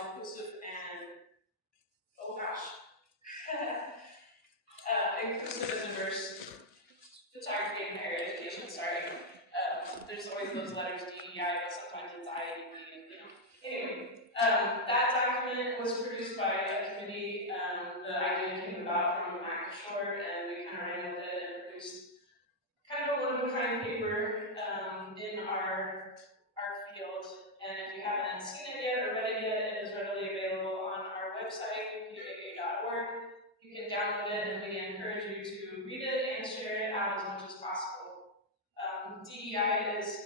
inclusive and, oh gosh, inclusive and diverse photography and higher education, sorry. There's always those letters DEI, but sometimes it's IED, you know. Anyway, that document was produced by a committee. The idea came about from Marques, and we kind of ran with it and produced kind of a one-of-a-kind paper in our field. And if you haven't seen it yet or read it yet, it is readily available on our website, UPAA.org. You can download it, and we encourage you to read it and share it out as much as possible. DEI is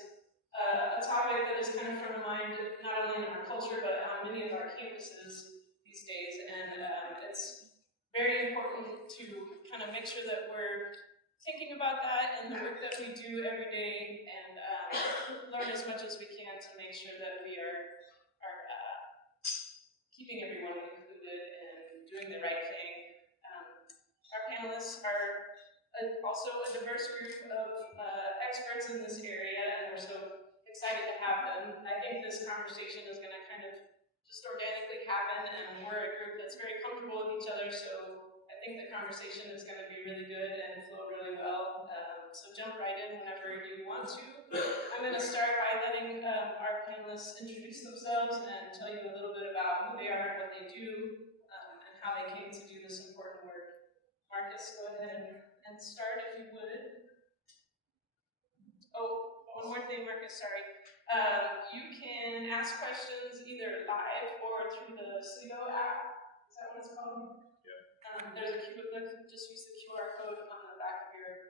a topic that is kind of front of mind, not only in our culture, but on many of our campuses these days. And it's very important to kind of make sure that we're thinking about that in the work that we do every day, and learn as much as we can to make sure that we are keeping everyone included and doing the right thing. Our panelists are also a diverse group of experts in this area, and we're so excited to have them. I think this conversation is going to kind of just organically happen, and we're a group that's very comfortable with each other, so I think the conversation is going to be really good and flow really well. So jump right in whenever you want to. I'm going to start by letting our panelists introduce themselves and tell you a little bit about who they are and what they do, and how they came to do this important work. Marques, go ahead and start if you would. Oh, one more thing, Marques, sorry. You can ask questions either live or through the SLIDO app. Is that what it's called? Yeah. There's a just use the QR code on the back of your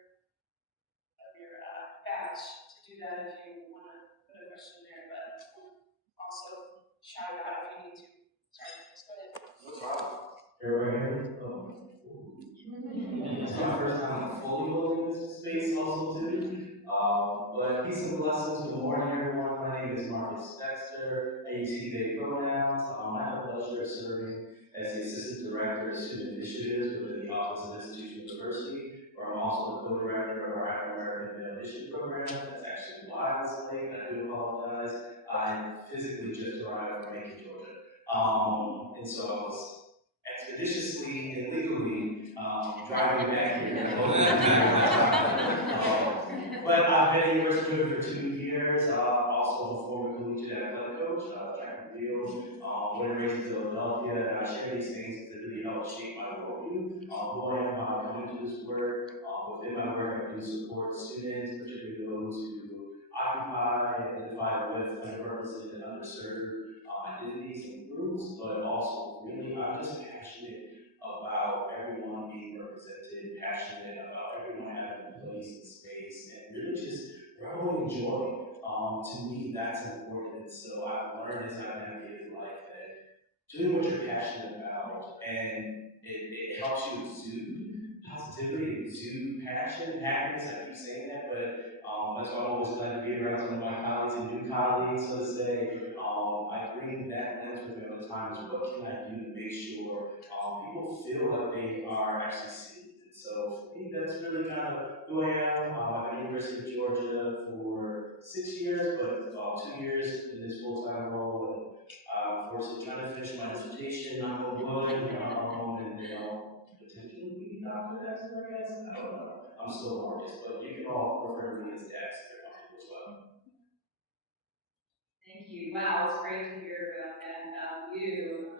badge to do that if you want to put a question there, but also shout it out if you need to. Sorry, Marques, go ahead. No problem. Everybody hear me? It's my first time fully in this space also too. But peace and blessings. Good morning, everyone. My name is Marques Dexter. I use he, they pronouns. I have the pleasure of serving as the Assistant Director of Student Initiatives within the Office of Institutional Diversity, where I'm also the co-director of our African American Male Initiative Program. That's actually why I was late. I do apologize. I physically just arrived from Macon, Georgia. And so I was expeditiously and legally driving back here. But I've been at University of Georgia for 2 years. Also a former collegiate athletic coach, track and field, born and raised in Philadelphia, and I share these things to really help shape my worldview, who I am, how I come into this work. Within my work, I do support students, particularly those who occupy, identify with underrepresented and underserved identities and groups, but also really I'm just passionate about everyone being represented, passionate about everyone having a place and space, and really just growing in joy. To me, that's important. And so I've learned as I've navigated life that doing what you're passionate about, and it helps you exude positivity, exude passion, happiness. I keep saying that, but that's why I'm always glad to be around some of my colleagues and new colleagues, so to say. I bring that lens with me all the time is what can I do to make sure people feel like they are actually seen. And so for me, that's really kind of who I am. I've been at the University of Georgia for 6 years, but about 2 years in this full-time role. And unfortunately trying to finish my dissertation, knock on wood, and potentially be Dr. Dexter, I guess. I don't know. I'm still Marques, but you can all refer to me as Dex if you're comfortable as well. Thank you. Wow, it's great to hear about that about you.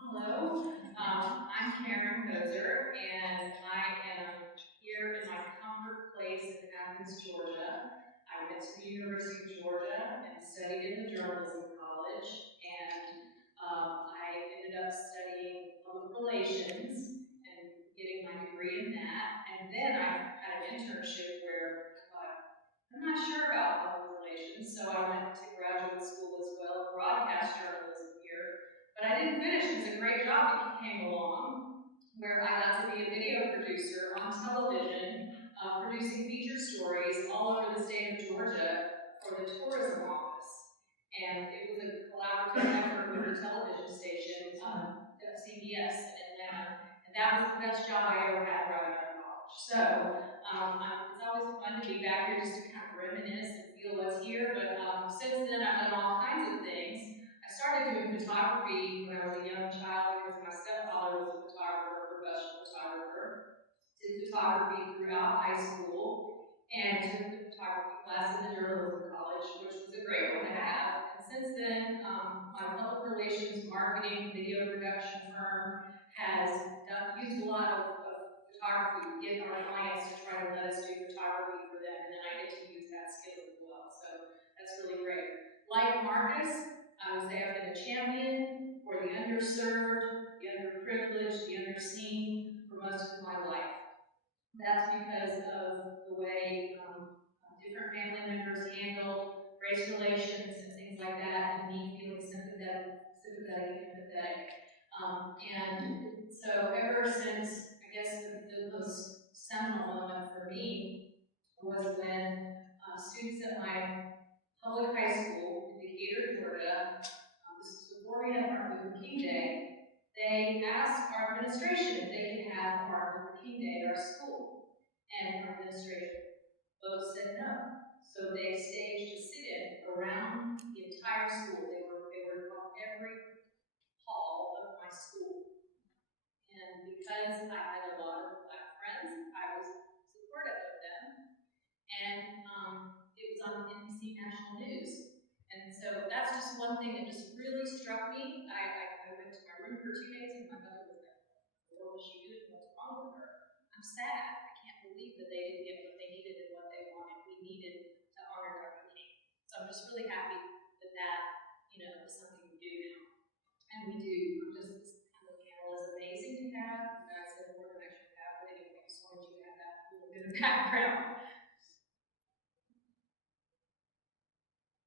Hello. I'm Karin Koser, and I am here in my comfort place in Athens, Georgia. I went to the University of Georgia and studied in the journalism college, and I ended up studying public relations and getting my degree in that. And then I had an internship where I thought, I'm not sure about public relations, so I went to graduate school as well, broadcast journalism here. But I didn't finish because a great job came along where I got to be a video producer on television, producing feature stories all over the state of Georgia for the tourism office. And it was a collaborative effort with the television station, CBS in Atlanta. And that was the best job I ever had right out of college. So it's always fun to be back here just to kind of reminisce and feel what's here. But since then, I've done all kinds of things. I started doing photography has used a lot of photography. We get our clients to try to let us do photography for them, and then I get to use that skill as well. So that's really great. Like Marques, I would say I've been a champion for the underserved, the underprivileged, the underseen for most of my life. That's because of the way different family members handle race relations and things like that, and me feeling sympathetic and empathetic. And so ever since, I guess the most seminal moment for me was when students at my public high school in Decatur, Georgia, this was before we had Martin Luther King Day, they asked our administration if they could have a Martin Luther King Day at our school. And our administration both said no. So they staged a sit-in around the entire school. They were on every hall of my school. And because I had a lot of Black friends, I was supportive of them. And it was on NBC National News. And so that's just one thing that just really struck me. I went to my room for 2 days and my mother was like, what was she doing? What's wrong with her? I'm sad. I can't believe that they didn't get what they needed and what they wanted. We needed to honor Dr. King. So I'm just really happy that is something we do now. And we do. This kind of panel is amazing to have. I said more than I should have, but anyway, I just wanted you to have that little bit of background.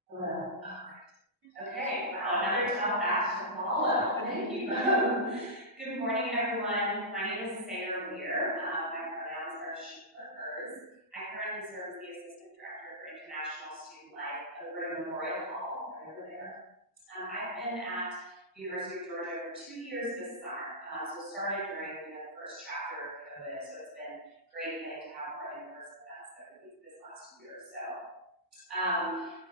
Hello. Okay, wow, another tough act to follow. Thank you. Good morning, everyone. My name is Sayre Weir. My pronouns are she, her, hers. I currently serve as the Assistant Director for International Student Life over at Memorial Hall, right over there. I've been at the University of Georgia for 2 years this summer. So started during the first chapter of COVID, so it's been great getting to have more in-person events this last year or so.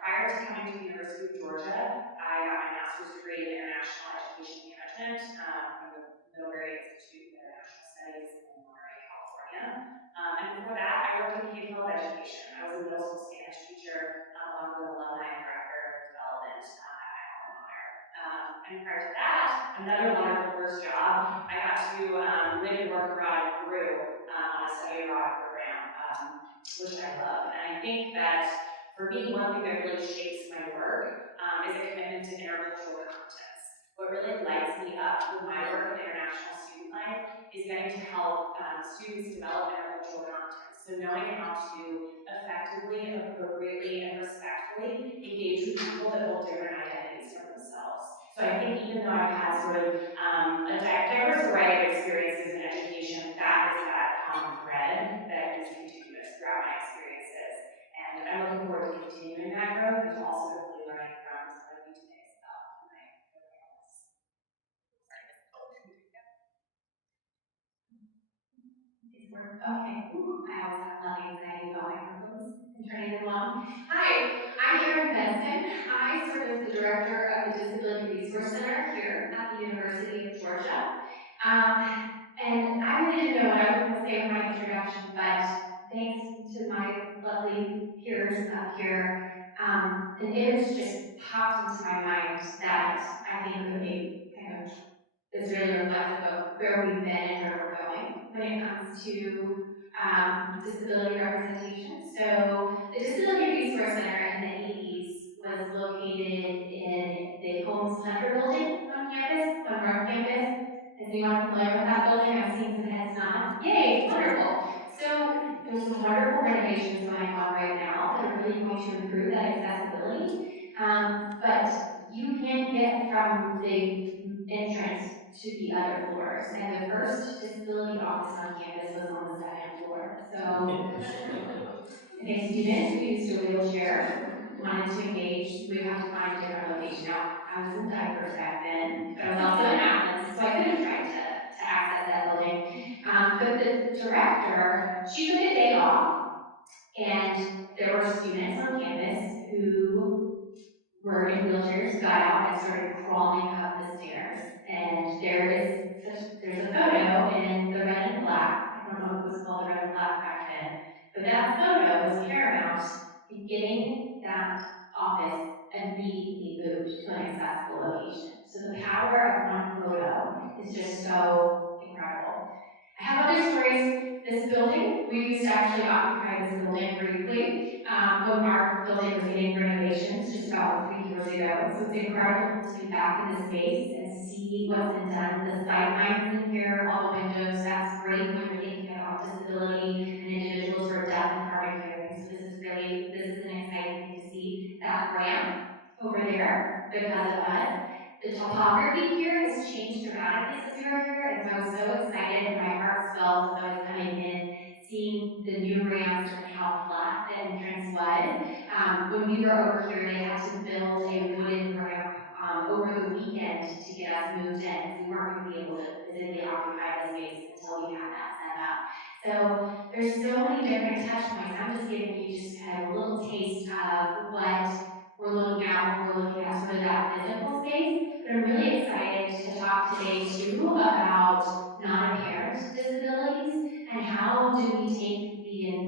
Prior to coming to the University of Georgia, I got my master's degree in international education management from the Weir Institute of International Studies in Monterey, California. And before that, I worked in K-12 education. I was a middle school Spanish teacher, along with an alumni and director of development at my alma mater. And prior to that, another wonderful first job, I got to live and work abroad in Peru on a study abroad program, which I love. And I think that for me, one thing that really shapes my work is a commitment to intercultural competence. What really lights me up with my work in international student life is getting to help students develop intercultural competence. So knowing how to effectively, appropriately, and respectfully engage with people that hold different identities from themselves. So I think even though I've had sort of a diverse variety of experiences in education, that is that common thread that is continuous throughout my experiences. And I'm looking forward to continuing that growth and to also hopefully learning from some of you today about my illness. Okay. I always have a lot of anxiety about microphones and turning them on. Hi, I'm Erin Benson. I serve as the director of the Disability Resource Center here at the University of Georgia. And I really didn't know what I was going to say in my introduction, but thanks to my lovely peers up here, an image just popped into my mind that I think really kind of is really reflective of where we've been and where we're going when it comes to disability representation. So the Disability Resource Center in the 80s was located in the Holmes Hunter building on campus, on North Campus. Is anyone familiar with that building? I've seen some heads nod. Yay, wonderful. So there's some wonderful renovations going on right now that are really going to improve that accessibility. But you can't get from the entrance to the other floors. And the first disability office on campus was on the second floor. So if a student who used a wheelchair wanted to engage, we would have to find a different location. Now, I was in diapers back then, but I was also in Athens, so I could have tried to access that building. But the director, she took a day off, and there were students on campus who were in wheelchairs, got out and started crawling up the stairs. And there's a photo in the red and black. I don't know if it was called the red and black back then, but that photo was paramount in getting that office immediately moved to an accessible location. So the power of one photo is just so tell their stories. This building, we used to actually occupy this building briefly when our building was getting renovations just about 3 years ago. So it's incredible to be back in the space and see what's been done. The sight lines in here, all the windows, that's great when you're thinking about disability and individuals who are deaf and hard of hearing. So this is an exciting thing to see. That ramp over there because of us. The topography here has changed dramatically since we were here, and so I was so excited. My heart swelled as I was coming in, seeing the new ramps and how flat the entrance was. When we were over here, they had to build a wooden ramp over the weekend to get us moved in because we weren't going to be able to physically occupy the space until we had that set up. So there's so many different touch points. I'm just giving you just kind of a little taste of what we're looking at when we're looking at sort of that physical space. But I'm really excited to talk today too about non-apparent disabilities and how do we take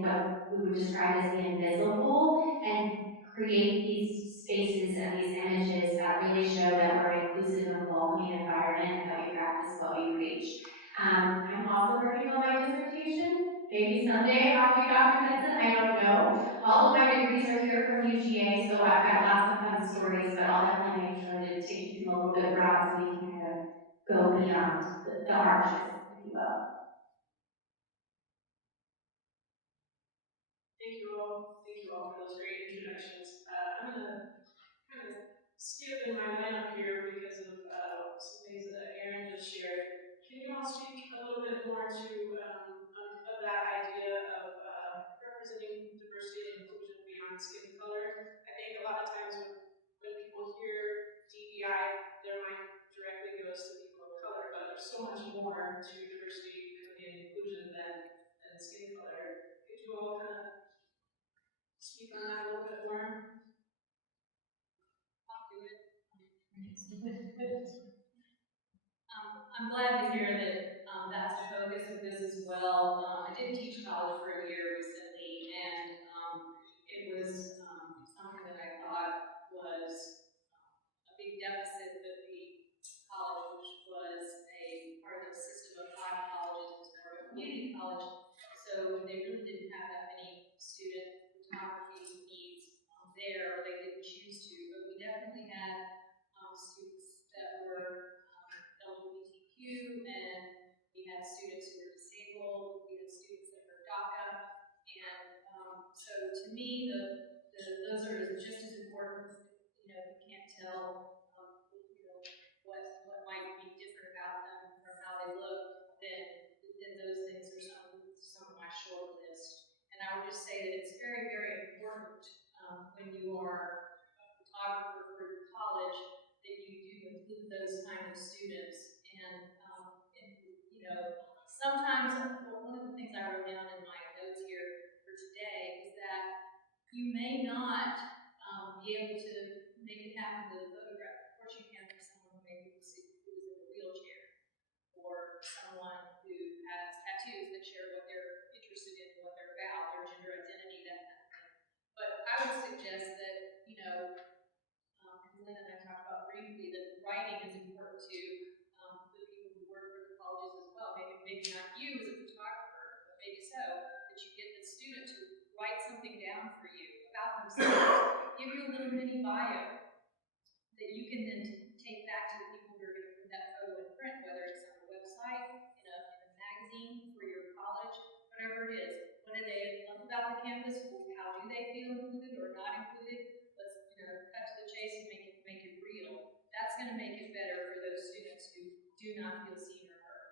what we would describe as the invisible and create these spaces and these images that really show that we're an inclusive and welcoming environment and that we practice what we preach. I'm also working on my dissertation. Maybe someday I'll be Dr. Benson, I don't know. All of my degrees are here from UGA, so I've got lots of fun stories, but I'll definitely make sure to keep them a little bit broad so we can kind of go beyond the arches, if you will. Thank you all for those great introductions. I'm gonna kind of skip in my lineup here because of some things that Erin just shared. Can you all speak a little bit more to of that idea of representing diversity and inclusion beyond skin color? I think a lot of times when people hear DEI, their mind directly goes to people of color, but there's so much more to diversity, equity, and inclusion than skin color. Could you all kind of speak on that a little bit more? I'll do it. I'm glad to hear that that's a focus of this as well. I did teach college for a year recently, and it was something that I thought was a big deficit of the college, which was a part of the system of 5 colleges, was more of a community college. So they really didn't have that many student photography needs there, or they didn't choose to. But we definitely had students that were LGBTQ, and we had students who were disabled, we had students that were DACA, and so to me, those are just as important. You know, you can't tell, what might be different about them from how they look, then those things are some of my short list. And I would just say that it's very, very important when you are a photographer for your college that you do include those kind of students. And sometimes one of the things I wrote down in my notes here for today is that you may not be able to make it happen with a photograph. Of course, you can for someone who maybe who's in a wheelchair, or someone who has tattoos that share what they're interested in, what they're about, their gender identity, that kind of thing. But I would suggest that, Lynn and I talked about briefly, that writing is important to the people who work for the colleges as well. Maybe not you as a photographer, but maybe so, that you get the student to write something down for you about themselves, give you a little mini bio that you can then take back to the people who are going to put that photo in print, whether it's on a website, in a magazine for your college, whatever it is. What do they love about the campus? How do they feel included or not included? Let's cut to the chase and make it real. That's going to make it better for those students who do not feel seen or heard.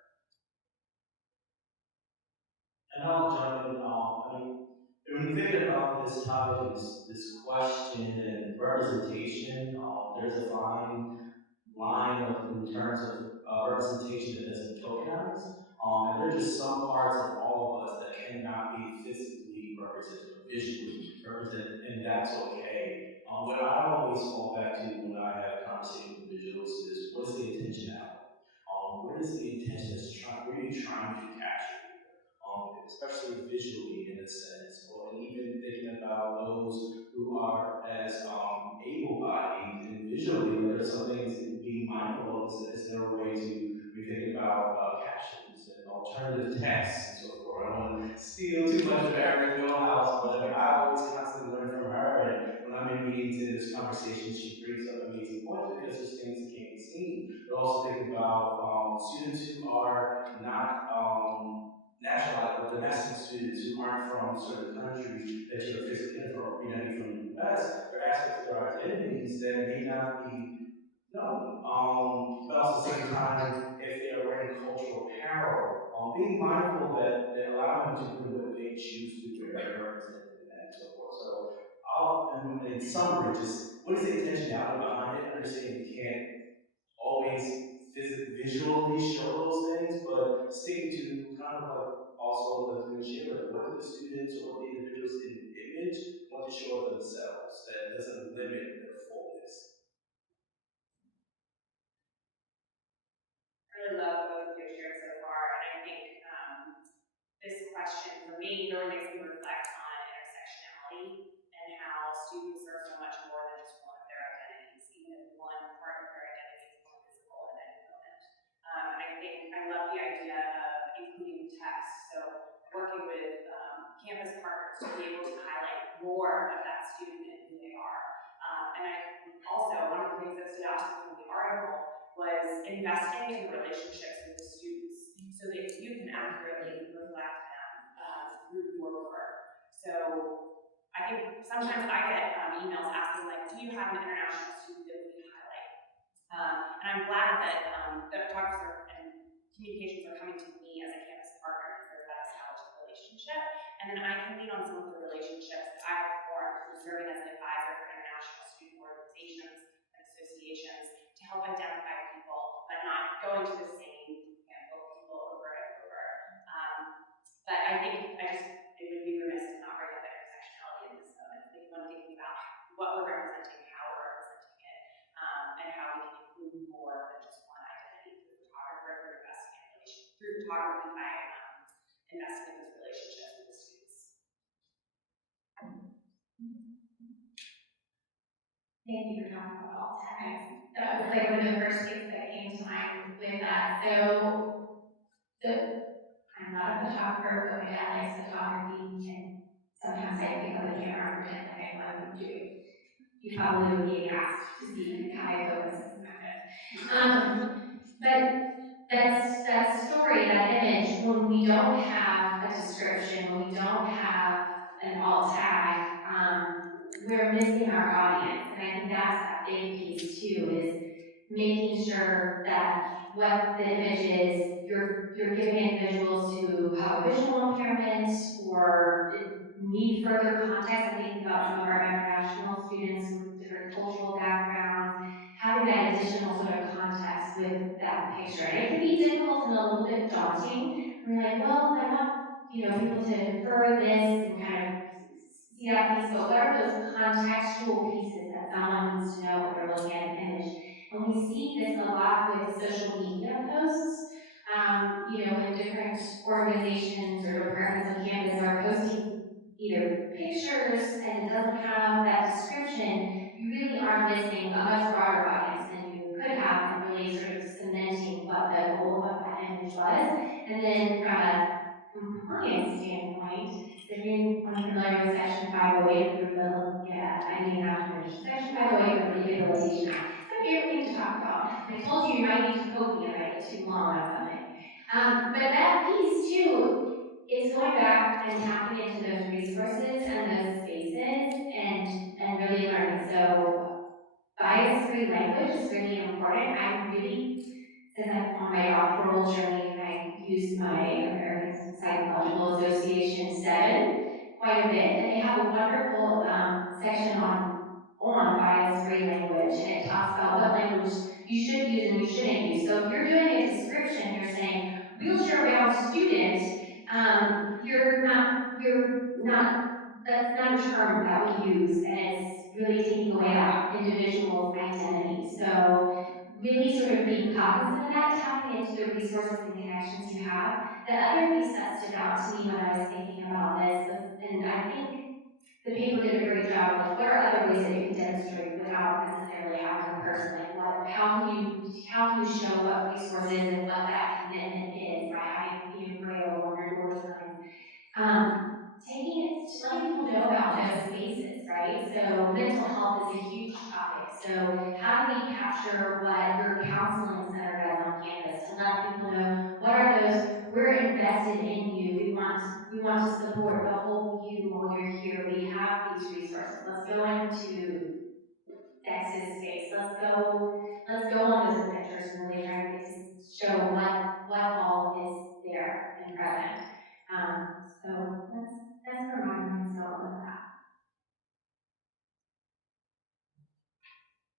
And I'll jump in. When you think about this topic, this question and representation, there's a fine line in terms of representation that doesn't tokenize. And there are just some parts of all of us that cannot be physically represented or visually represented, and that's okay. What I always fall back to when I have conversations with individuals is, what is the intentionality? What is the intention what are you trying to capture? Especially visually in a sense, or even thinking about those who are as able-bodied and visually, like there's some things being mindful of. Is there a way to be thinking about captions and alternative texts and so forth. I don't want to steal too much of Erin's wheelhouse, but I mean, I always constantly learn from her, and when I'm in meetings and there's conversations, she brings up amazing points because there's things that can't be seen. But also think about students who are not nationalized or domestic students who aren't from certain countries that you're physically in from, may not be from the US, there are aspects of their identities that may not be known. But also at the same time, if they are wearing cultural apparel, being mindful that allowing them to wear what they choose to wear and represent them and so forth. So, in summary, just what is the intentionality behind it? Understanding you can't always visually show those things, but sticking to kind of like also what the share, like what do the students or the individuals in the image want to show of themselves that doesn't limit their fullness. I really love what both of you shared so far, and I think this question for me really makes me reflect on intersectionality and how students are so much more than just one of their identities, even if one part of their identity is more visible at any moment. And I think I love the idea of including text, so working with campus partners to be able to highlight more of that student and who they are. And I also, one of the things that stood out to me from the article was investing in the relationships with the students so that you can accurately reflect them through your work. So I think sometimes I get emails asking, like, do you have an international student that we can highlight? And I'm glad that that photographers and communications are coming to me as a campus partner because there's that established relationship. And then I can lean on some of the relationships that I have formed through serving as an advisor for international student organizations and associations to help identify people, but not going to the same handful of people over and over. But I think it would be remiss to not bring up intersectionality in this moment. I think when thinking about what we're representing, how we're representing it, and how we can include more than just one identity through photography by investing in those relationships with the students. Thank you for talking about alt text. That was like one of the first things that came to mind with that. I'm not a photographer, but my dad likes photography, and sometimes I pick up a camera and pretend like I know what I'm doing. You probably would be asked to see how I focus as a method. But that story, that image, when we don't have a description, when we don't have an alt tag, we're missing our audience. And I think that's that big piece too, is making sure that what the image is, you're giving individuals who have a visual impairment or need further context. I'm thinking about some of our international students with different cultural backgrounds, having that additional sort of context with that picture. And it can be difficult and a little bit daunting. We're like, well, I want people to infer this and kind of see that piece, but what are those contextual pieces that someone needs to know when they're looking at an image? And we see this a lot with social media posts. When different organizations or departments on campus are posting either pictures and it doesn't have that description, you really are missing a much broader audience than you could have and really sort of cementing what the goal of that image was. And then from a compliance standpoint, if anyone's familiar with Section 508 of the ID and Documentation, Section 508 of the Rehabilitation Act. It's my favorite thing to talk about. I told you might need to quote me if I get too long on something. But that piece, too, is going back and tapping into those resources and those spaces and really learning. So bias-free language is really important. Since I'm on my doctoral journey, I use my American Psychological Association 7 quite a bit, and they have a wonderful section on bias-free language, and it talks about what language you should use and you shouldn't use. So if you're doing a description, you're saying wheelchair-bound student, that's not a term that we use, and it's really taking away that individual's identity. So really sort of being cognizant of that, tapping into the resources and connections you have. The other piece that stood out to me when I was thinking about this was, and I think the paper did a great job, like what are other ways that you can demonstrate without necessarily having a person? Like how can you show what resources and what that commitment is by having huge topic. So how do we capture what your counseling center does on campus to let people know what are those, we're invested in you. We want to support the whole you while you're here. We have these resources. Let's go into Dex's space. Let's go on those adventures and really try to get to show what all is there and present. So that's where my mind's going with that.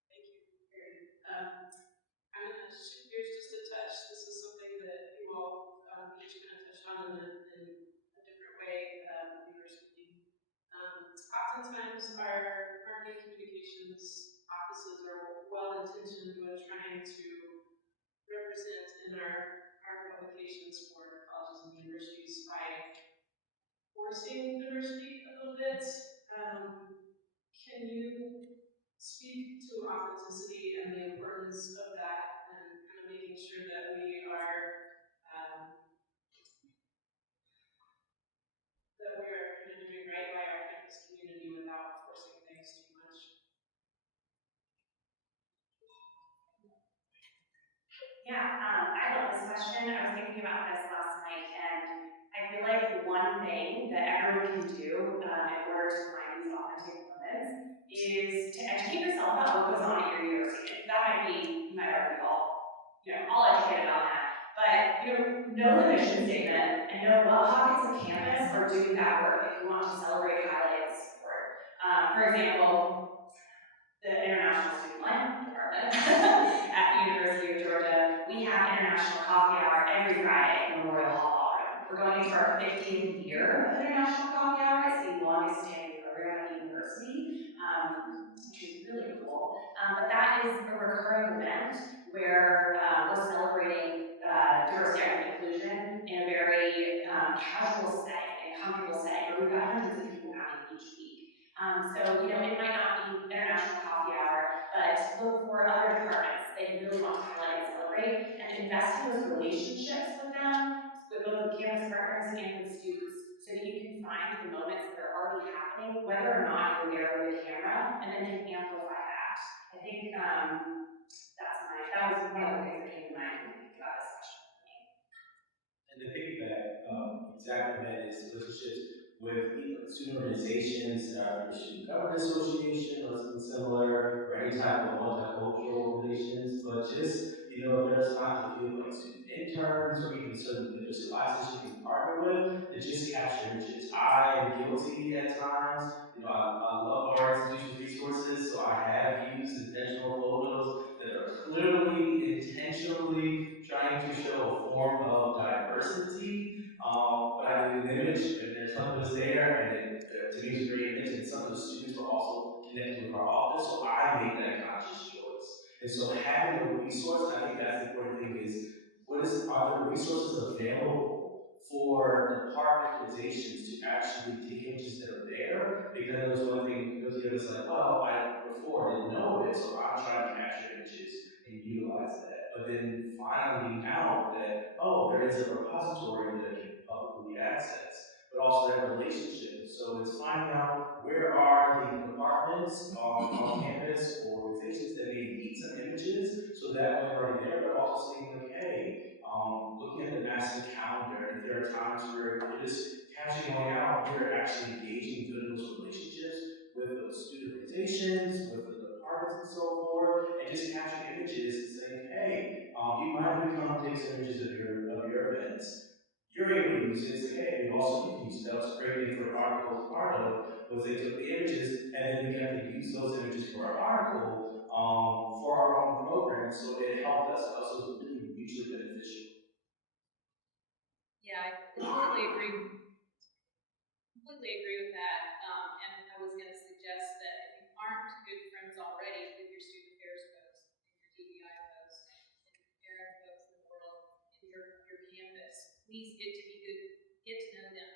Thank you, Erin. I'm going to shift gears just a touch. This is something that you all each kind of touched on in a different way when you were speaking. Oftentimes, our marketing communications offices are well-intentioned with trying to represent in our publications for colleges and universities by forcing diversity a little bit. Can you speak to authenticity and the importance of that, and kind of making sure that we are kind of doing right by our campus community without forcing things too much? Yeah, I love this question. I was thinking about this last night, and I feel like the one thing that everyone can do in order to find these authentic moments is to educate yourself about what goes on at your university. That might be, you might already be all educated on that. But, know the mission statement and know what pockets of campus are doing that work if you want to celebrate, highlight, and support. For example, the International Student Life Department at the University of Georgia, we have International Coffee Hour every Friday in Memorial Hall Ballroom. We're going into our 15th year of International Coffee Hour. It's the longest standing program at the university, which is really cool. But that is a recurring event where we're celebrating diversity, equity, and inclusion in a very casual setting and comfortable setting where we've got hundreds of people coming each week. So, it might not be International Coffee Hour, but look for other departments that you really want to highlight and celebrate, and invest in those relationships with them, with both the campus partners and with students, so that you can find the moments that are already happening, whether or not you're there with a camera, and then can amplify that. I think that was one of the things that came to mind when thinking about this question for me. And to piggyback, exactly that is relationships with student organizations, your student government association or something similar, or any type of multicultural organizations. But just, if there's times if you have like student interns or even certain, if there's classes you can partner with, to just capture images. I am guilty at times. I love our institution's resources, so I have used intentional photos that are clearly, intentionally trying to show a form of diversity. But I needed an image, and there's something was there, and to me it was a great image, and some of those students were also connected with our office, so I made that conscious choice. And so having a resource, and I think that's the important thing, is are there resources available for department organizations to actually take images that are there? Because there was one thing, it was like, well, before I didn't know it, so I'm trying to capture images and utilize that. But then finding out that, there is a repository that can publicly access, but also that relationship. And so it's finding out where are the departments on campus or organizations that may need some images, so that way they're already there, but also saying like, hey, looking at the massive calendar, and if there are times where you're just casually going out, you're actually engaging, building those relationships with those student organizations, with the departments and so forth, and just capturing images and saying, hey, you might have come take some images of your events. You're able to use it. It's like, hey, we also you can use it. That was a great thing for the article I was part of, was they took the images and then we got to use those images for our article, for our own program. So it helped us. It also was really mutually beneficial. Yeah, I completely agree with that. And I was going to suggest that if you aren't good friends already with your student affairs folks, and your DEI folks, and Erin folks in the world, in your campus, please get to know them.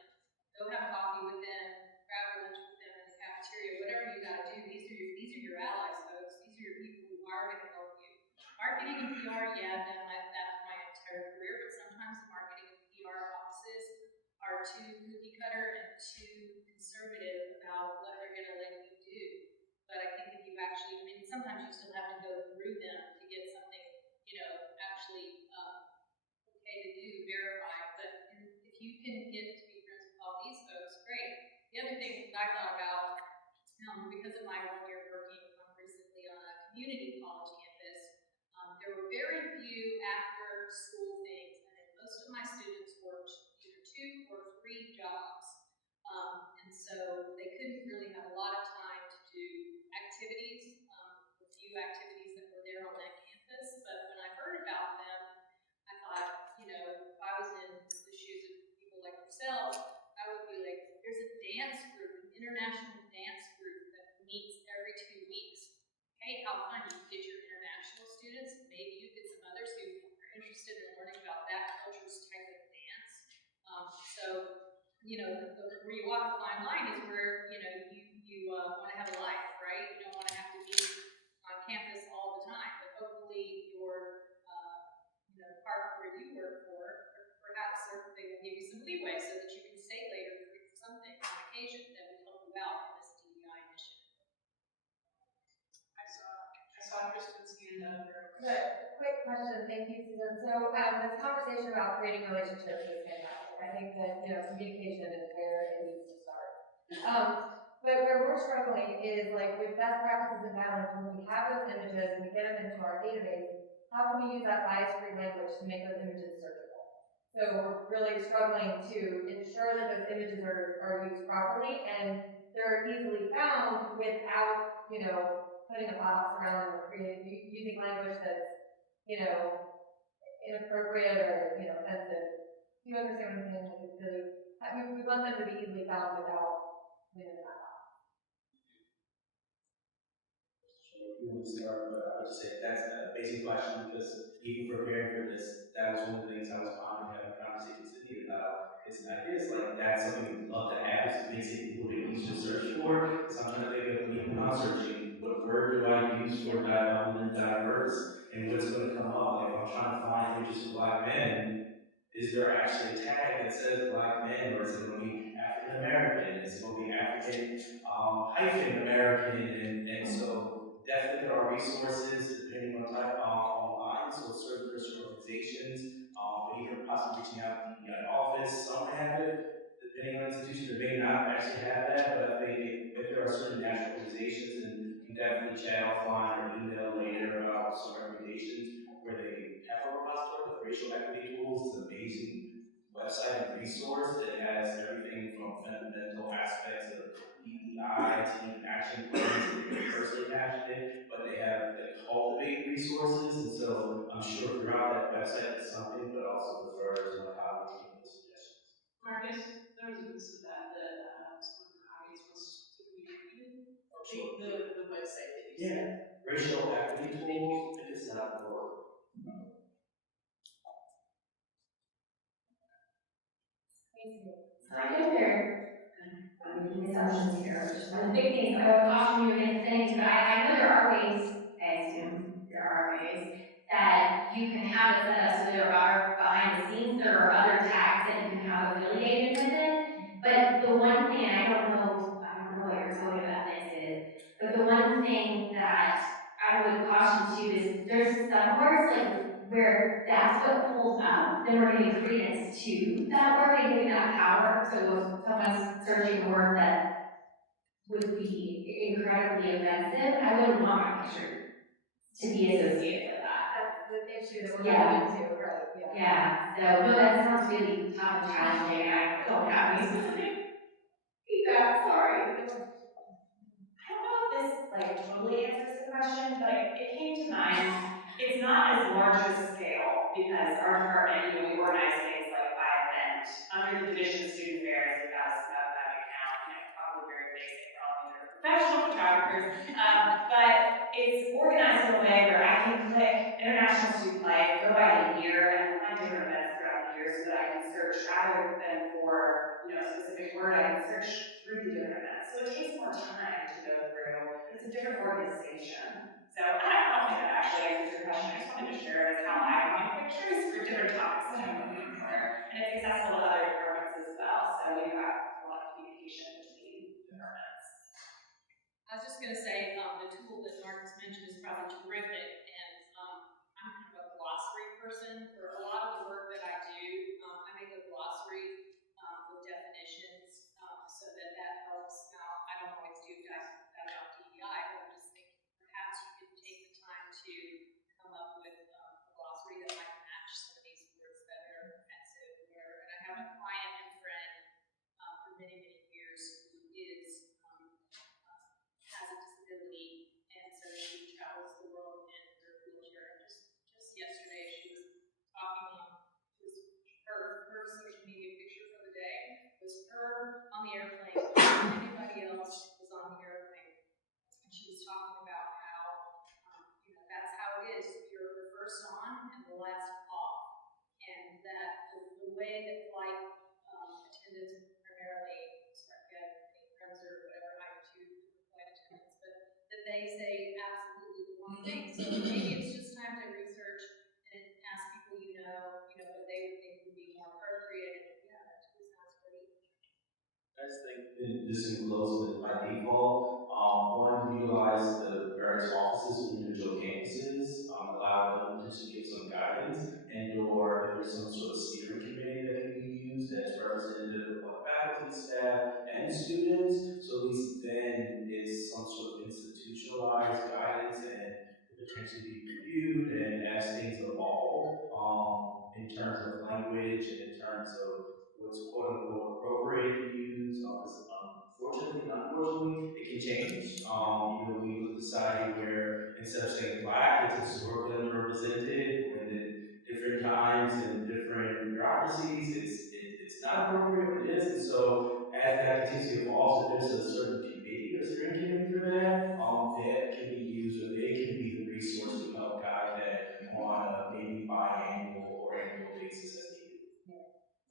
Go have coffee with them, grab lunch with them in the cafeteria, whatever you got to do. These are your allies, folks. These are your people who are going to help you. Marketing and PR, that's my entire career, but sometimes the marketing and PR offices are too cookie cutter and too conservative about what they're going to let you do. But I think if you actually sometimes you still have to go through them to get something, actually okay to do, verified. But if you can get to be friends with all these folks, great. The other thing that I thought about, because of my 1 year working recently on a community college campus, there were very few after school things, and most of my students worked either 2 or 3 jobs. And so they couldn't really have a lot of time to do activities, the few activities that were there on that campus. But when I heard about them, I thought, if I was in the shoes of people like yourself, I would be like, there's a dance group, an international dance group that meets every 2 weeks. Hey, how fun, you get your international students, maybe you get some others who are interested in learning about that culture's type of dance. Where you walk the fine line is where, you want to have a life, right? You don't want to have to be on campus all the time, but hopefully your, department where you work for, perhaps they will give you some leeway so that you can stay later for something on occasion that would help you out in this DEI initiative. I saw Kristen's hand up. Good. Quick question. Thank you, Susan. So this conversation about creating relationships is fantastic. I think that communication is where it needs to start. But where we're struggling is like with best practices and guidelines. When we have those images and we get them into our database, how can we use that bias-free language to make those images searchable? So we're really struggling to ensure that those images are used properly and they're easily found without putting a box around them or using language that's, inappropriate or, offensive. Do you understand what I'm saying? Like it's really, we want them to be easily found without putting them in that box. If you want to start, but I would say that's a basic question because even preparing for this, that was one of the things I was pondering having conversations with you about. Is ideas like that's something we'd love to have. It makes it a little bit easier to search for. Because I'm trying to think of even I'm searching, what word do I use for diverse, and what's going to come up? Like if I'm trying to find images of Black men, is there actually a tag that says Black men, or is it going to be African American? Is it going to be African hyphen American? And so definitely there are resources depending on type online. So certain Christian organizations, or even possibly reaching out to the office. Some have it. Depending on the institution, they may not actually have that. But I think if there are certain national organizations, and you definitely chat offline or email later about some recommendations where they have a repository of racial equity tools. It's an amazing website and resource that has everything from fundamental aspects of DEI to even action plans if you're personally passionate, but they have cultivate resources, and so I'm sure throughout that website is something, but also refer to my colleagues and those suggestions. Marques, there was a piece of that some of your colleagues was to be repeated. The website that you said. Racial equity tools, if it's not the word. So I think I'm making assumptions here. Just one of the big things I would caution you against saying, but I know there are ways, I assume there are ways, that you can have it set up so there are behind the scenes, there are other tags that you can have affiliated with it. But the one thing, I don't know what your tone about this is, but the one thing that I would caution too is there's some words like where that's what pulls up, then we're giving credence to that word and giving that power. So if someone's searching a word that would be incredibly offensive, I wouldn't want my picture to be associated with that. That's the issue that we're Yeah. running into, right? Yeah. So no, that sounds really tough and challenging, and I don't have any specific feedback. Sorry. I don't know if this totally answers the question, but it came to mind. It's not as large a scale because our department, we organize things like by event. Under the Division of Student Affairs, we've got a Snapchat account, probably very basic for all of you that are professional photographers. But it's organized in a way where I can click International Student Life, go by the year, and find different events throughout the year so that I can search rather than for a specific word. I can search through the different events. So it takes more time to go through. It's a different organization. So I don't think that actually answers your question. I just wanted to share it as how I find pictures for different topics that I'm looking for. And it's accessible to other departments as well. So we've got a lot of communication between departments. I was just going to say, the tool that Marques mentioned is talking about how, that's how it is. You're the first on and the last off. And that the way that flight attendants primarily, friends or whatever, flight attendants, but that they say absolutely the wrong thing. So maybe it's just time to research and ask people what they would think would be more appropriate. And yeah, that totally sounds great. I just think just in closing, by default, one, utilize the various offices or individual campuses, allow them to give some guidance, and or if there's some sort of steering committee that can be used that's representative of faculty, staff, and students, so at least then it's some sort of institutionalized guidance and potentially be reviewed, and as things evolve, in terms of language and in terms of what's quote unquote appropriate to use, because unfortunately and unfortunately, it can change. We look at society where instead of saying black, it's historically underrepresented, when in different times and different bureaucracies, it's not appropriate, but it is. And so as that continues to evolve, if there's a certain committee or steering committee for that can be used, or they can be the resource to help guide that on a maybe biannual or annual basis as needed.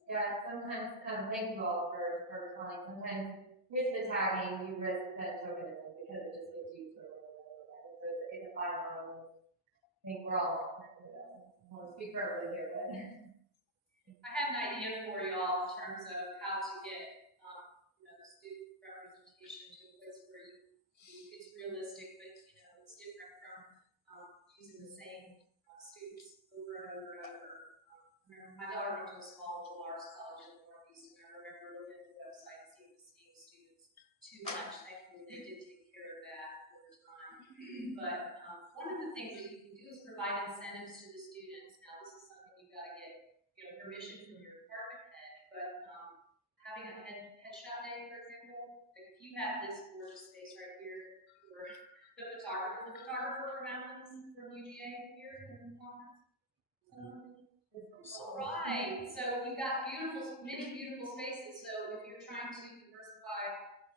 Yeah, sometimes, thank you all for telling. Sometimes with the tagging, you risk that tokenism because it just gives you sort of so it's a fine line. I think we're all, I don't want to speak for everybody here, but. I have an idea for y'all in terms of how to get, student representation to a place where it's realistic, but it's different from using the same students over and over and over. My daughter went to a small liberal arts college in the Northeast, and I remember looking at the website and seeing the same students too much. Thankfully, they did take care of that over time. But one of the things that you can do is provide incentives to the students. Now, this is something you've got to get permission from your department head, but having a headshot day, for example, like if you had this gorgeous space right here, you were the photographer from Athens, from UGA here in the conference. Right. So you've got many beautiful spaces. So if you're trying to diversify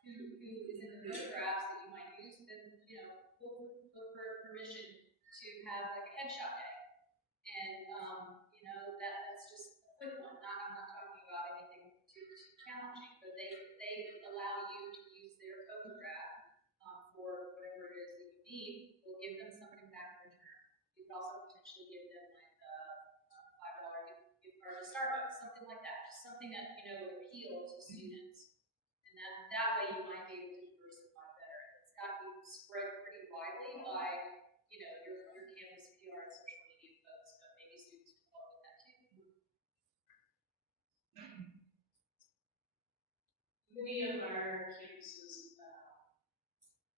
who is in the photographs that you might use, then look for permission to have like a headshot day. And that's just a quick one. I'm not talking about anything too challenging, but they allow you to use their photograph for whatever it is that you need. We'll give them something back in return. You could also potentially give them like $5 gift card to Starbucks, something like that. Just something that would appeal to students, and that way you might be able to diversify better. And it's got to be spread pretty widely by your campus PR and social media folks, but maybe students will help with that too. Many of our campuses,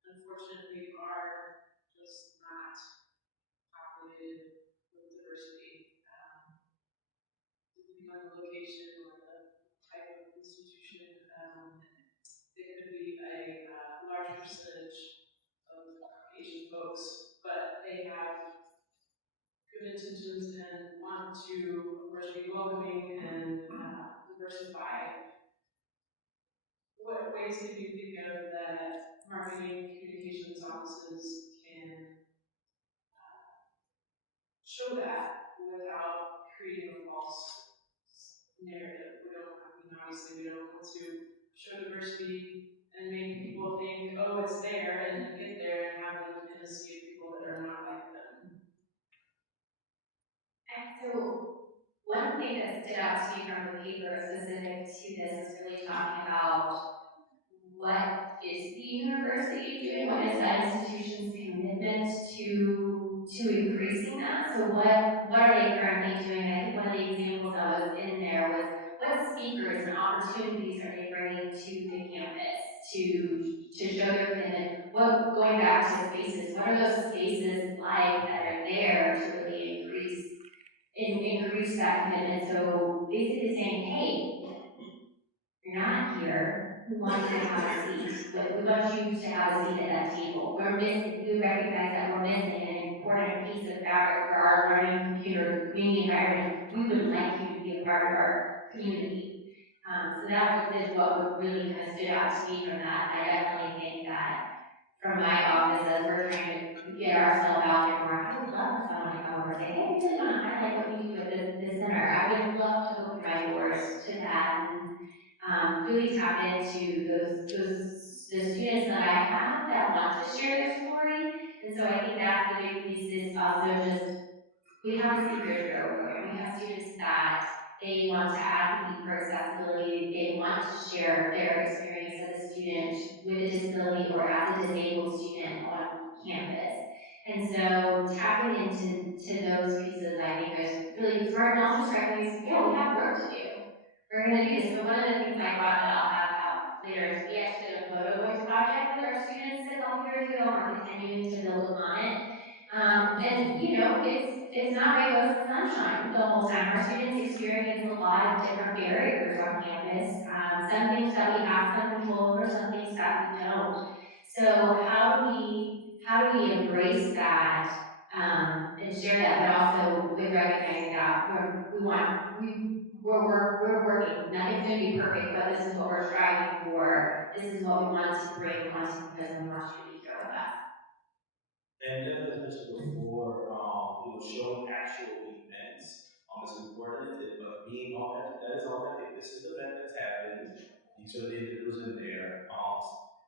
unfortunately, are just not populated with diversity. Depending on the location or the type of institution, it could be a large percentage of Asian folks, but they have good intentions and want to, of course, be welcoming and diversify. What ways can you think of that marketing communications offices can show that without creating a false narrative? Obviously, we don't want to show diversity and make people think, oh, it's there, and then get there and have them in a sea of people that are not like them. So, one thing that stood out to me from the paper specific to this is really talking about what is the university doing, what is that institution's commitment to increasing that. So what are they currently doing? I think one of the examples that was in there was what speakers and opportunities are they bringing to the campus to show their commitment. Going back to spaces, what are those spaces like that are there to really increase that commitment? So basically saying, hey, you're not here. We want you to have a seat. We want you to have a seat at that table. We recognize that we're missing an important piece of fabric for our learning computer community environment. We would like you to be a part of our community. So that is what really kind of stood out to me from that. I definitely think that from my office as we're trying to get ourselves out there more. I would love for someone to come over and say, hey, we really want to highlight what you do at this center. I would love to open my doors to that and really tap into the students that I have that want to share their story. And so I think that's the big piece is also just, we have a secret hero program. We have students that they want to advocate for accessibility. They want to share their experience as a student with a disability or as a disabled student on campus. And so tapping into those pieces, I think, is really smart and also recognizing, yeah, we have work to do. We're going to do this. But one of the things I thought that I'll have out later is we actually did a photo voice project with our students a couple years ago, and we're continuing to build upon it. And you know, it's not rainbows and sunshine the whole time. Our students experience a lot of different barriers on campus. Some things that we have some control over, some things that we don't. So how do we embrace that and share that, but also with recognizing that we're working. Nothing's going to be perfect, but this is what we're striving for. This is what we want to bring onto campus, and we want you to be here with us. And definitely, as mentioned before, showing actual events is important. But being authentic, that is authentic. This is the event that's happened. These are the individuals in there.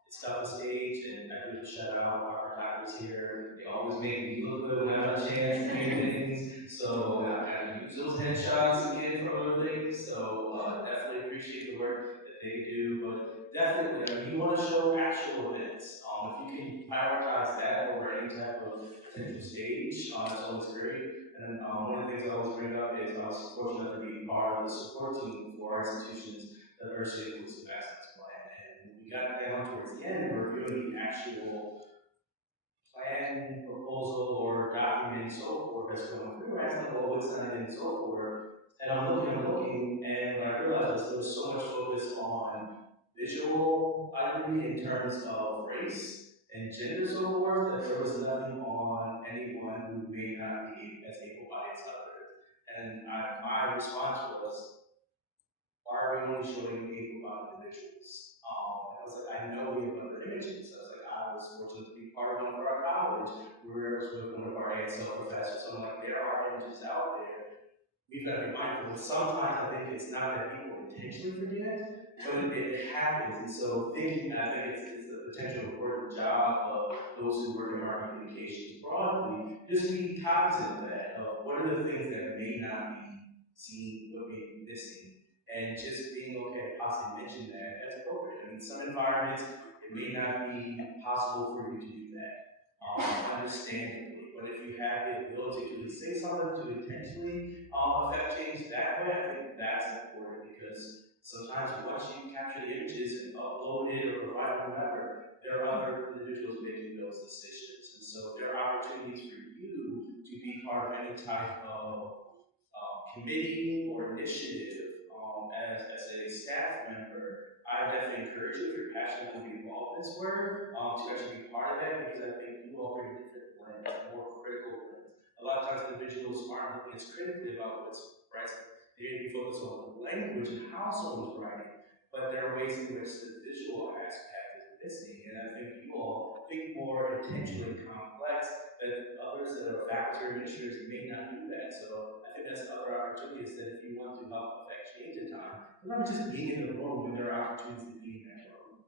It's tough to stage, and I do have to shout out our photographers here. They always make me look good when I have a chance to do things. So I kind of use those headshots again for other things. So definitely appreciate the work that they do. But definitely, you want to show actual events. If you can prioritize that over any type of potential stage, that's always great. And one of the things I always bring up is I was fortunate enough to be part of the support team for our institution's diversity and inclusive access plan. And we got down towards the end, reviewing the actual plan, proposal, or document, and so forth that's going through. I asked them, well, what's not in and so forth. And I'm looking, and what I realized is there was so much focus on visual identity in terms of race and gender, so forth, that there was nothing on anyone who may not be as able-bodied as others. And my response was, why are we only showing able-bodied individuals? And I was like, I know we have other images. I was like, I was fortunate to be part of one for our college, where I was with one of our ASL professors. So I'm like, there are images out there. We've got to be mindful. And sometimes I think it's not that people intentionally forget, but it happens. And so I think it's a potential important job of those who work in marketing communications broadly, just be cognizant of that, of what are the things that may not be seen, what may be missing, and just being okay to possibly mention that as appropriate. I mean, some environments, it may not be possible for you to do that, understandably. But if you have the ability to at least say something to intentionally affect change that way, I think that's important, because sometimes once you capture the images and upload it or provide it, whatever, there are other individuals making those decisions. And so there are opportunities for you to be part of any type of committee or initiative as a staff member. I definitely encourage you, if you're passionate to be involved in this work, to actually be part of that, because I think you all bring a different lens, a more critical lens. A lot of times individuals aren't looking as critically about what's present. They may be focused on the language and how someone's writing, but there are ways in which the visual aspect is missing. And I think you all think more intentionally complex that others that are faculty or administrators may not do that. So I think that's other opportunities that if you want to help affect change in time, remember just being in the room when there are opportunities to be in that room.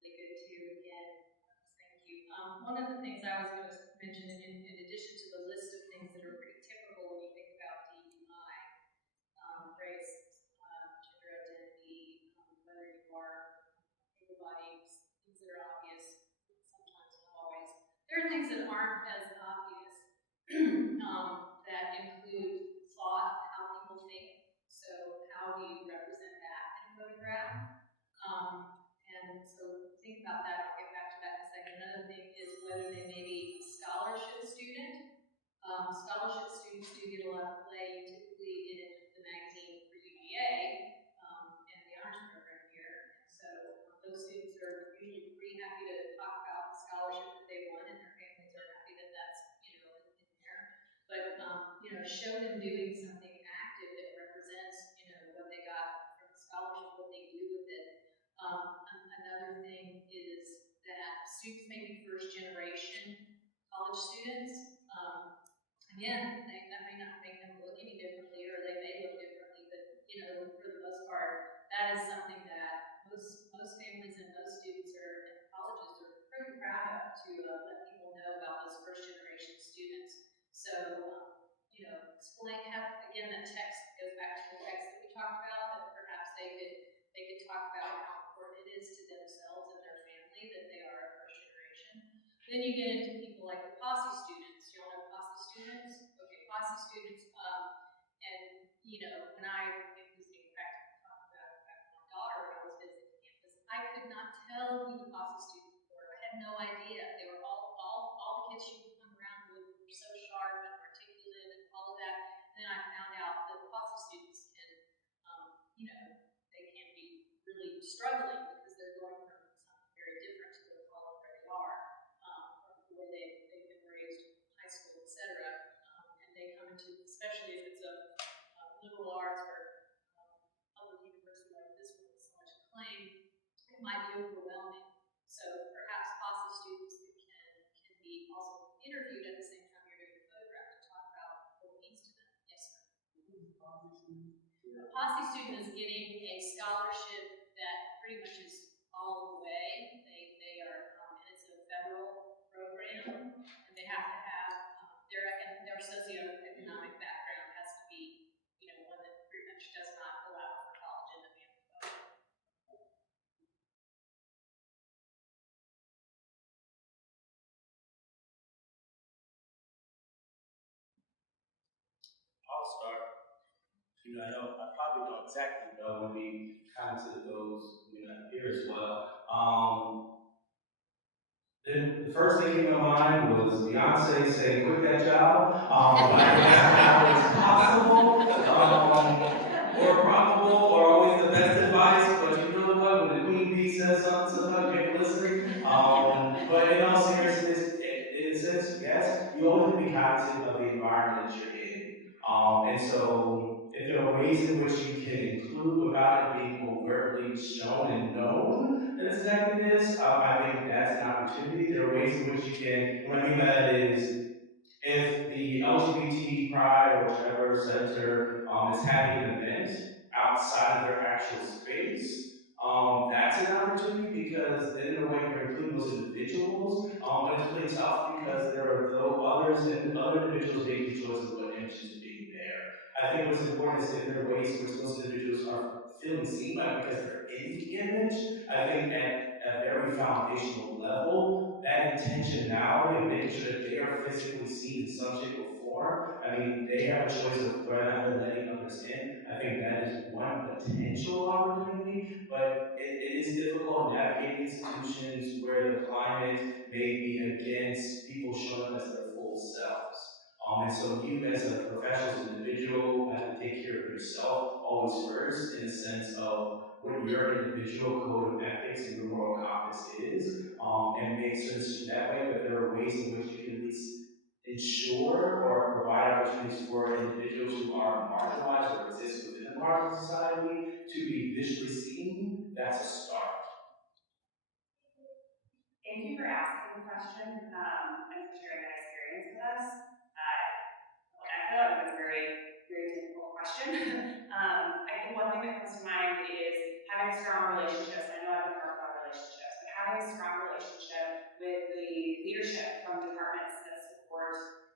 Really good too, again. Thank you. One of the things I was going to mention, in addition to the list of things that are pretty typical when you think about DEI, race, gender identity, whether you are able-bodied, things that are obvious, sometimes not always. There are things that aren't as obvious that include thought, how people think. So how do you represent that in a photograph? And so think about that. I'll get back to that in a second. Another thing is whether they may be a scholarship student. Scholarship students do get a lot of play, typically in the magazine for UPAA and the honors program here. And so those students are usually pretty happy to talk about the scholarship that they won, and their families are happy that that's in there. But show them doing something active that represents what they got from the scholarship, what they do with it. Another thing is maybe first generation college students. Again, that may not make them look any differently, or they may look differently, but you know, for the most part, that is something that most families and most students in colleges are pretty proud of, to let people know about those first generation students. So, you know, again, that text goes back to the text that we talked about, that perhaps they could talk about how important it is to themselves and their family that they are a first generation. Then you get into people like the posse students. You all know posse students? Okay, posse students, and you know, when I was visiting, in fact, talked about my daughter when I was visiting campus, I could not tell who the posse students were. I had no idea. They were all the kids you would come around with were so sharp and articulate and all of that. And then I found out that posse students can, you know, they can be really struggling because they're going from something very different to the college where they are, from the way they've been raised, high school, etc. And they come into, especially if it's a liberal arts or public university like this one with so much acclaim, it might be overwhelming. So perhaps posse students that can be also interviewed at the same time you're doing the photograph to talk about what it means to them. Yes, sir. A posse student is getting a scholarship that pretty much is all the way. They are, and it's a federal program, and they have to have their socioeconomic background has to be, you know, one that pretty much does not allow for college in the family budget. I'll start. You know, I probably know exactly what I would be kind to those here as well. The first thing came to mind was Beyonce saying, "Quit that job." I guess that was possible, or probable, or always the best advice. But you know what? When the Queen Bee says something, sometimes you have to listen. But in all seriousness, in a sense, yes, you always have to be cognizant of the environment that you're in. And so, if there are ways in which you can include without it being overtly shown and known that it's exactly this, I think that's an opportunity. There are ways in which you can, what I mean by that is, if the LGBT Pride or whatever center is having an event outside of their actual space, that's an opportunity because then in a way you're including those individuals, but it's really tough because there are those others and other individuals making the choice of what images are being there. I think what's important is if there are ways in which those individuals are feeling seen by because they're in the image. I think at a very foundational level, that intentionality of making sure that they are physically seen in some shape or form. I mean, they have a choice of whether or not they're letting others in. I think that is one potential opportunity, but it is difficult navigating institutions where the climate may be against people showing up as their full selves. And so you as a professional individual have to take care of yourself always first in the sense of what your individual code of ethics and your moral compass is, and make sense that way, but there are ways in which you can at least ensure or provide opportunities for individuals who are marginalized or exist within a marginalized society to be visually seen. That's a start. Thank you for asking the question and for sharing that experience with us. I feel like that's a very, very difficult question. I think one thing that comes to mind is having strong relationships. I know I've been talking about relationships, but having a strong relationship with the leadership from departments that support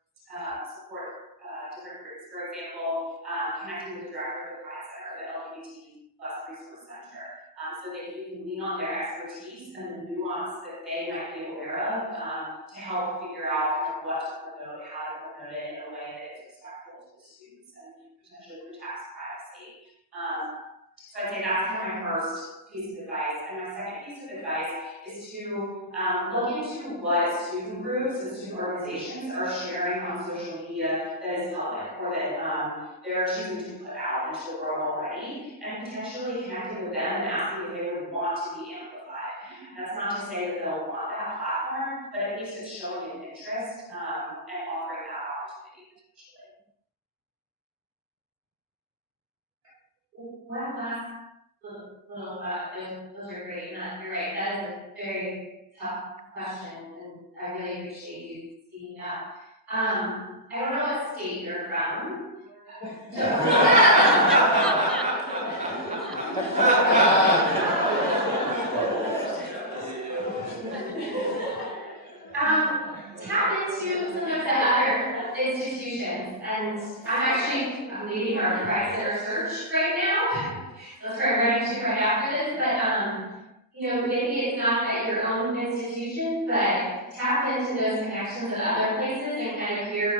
different groups. For example, connecting with the director of the Pride Center, the LGBT plus resource center, so that you can lean on their expertise and the nuance that they might be aware of to help figure out kind of what to promote, how to promote it in a way that is respectful to the students and potentially protects privacy. So I'd say that's kind of my first piece of advice. And my second piece of advice is to look into what student groups and student organizations are sharing on social media that is public or that they're choosing to put out into the world already, and potentially connecting with them and asking if they would want to be amplified. That's not to say that they'll want that platform, but at least it's showing an interest and offering that opportunity potentially. One last little thought. Those are great. And you're right. That is a very tough question, and I don't know what state you're from. Tap into some of the other institutions, and I'm leading our Chrysler search right now. That's where I'm running to right after this, but maybe it's not at your own institution, but tap into those connections at other places and kind of hear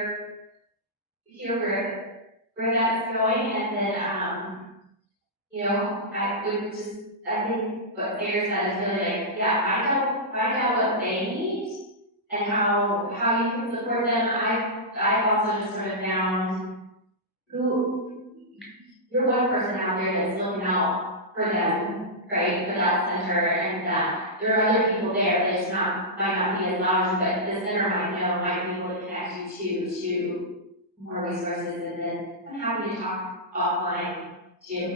where that's going, and then I think what Sayre said is really like, yeah, find out what they need and how you can support them. I've also just sort of found who you're one person out there that's looking out for them, right, for that center, and that there are other people there that just might not be as loud, but the center might be able to connect you to more resources, and then I'm happy to talk offline too.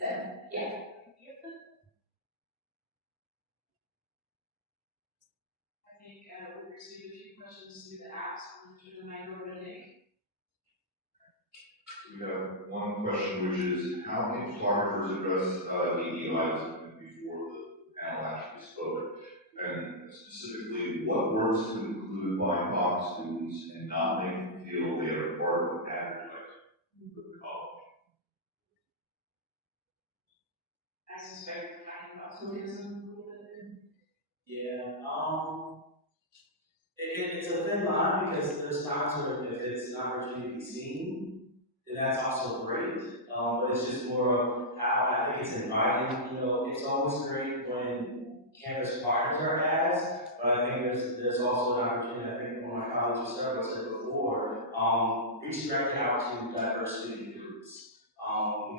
So yeah. I think we received a few questions through the app, so I'm going to turn the mic over to Nick. We have one question, which is how can photographers address DEIs before the panel actually spoke? And specifically, what works to include BIPOC students and not make them feel they are part of an advertising for the college? I suspect we're talking about tourism a little bit there. Yeah. It's a thin line because there's times where if it's an opportunity to be seen, then that's also great. But it's just more of how, and I think it's inviting. It's always great when campus partners are asked, but I think there's also an opportunity. I think one of my colleagues or several said before, reach directly out to diverse student groups,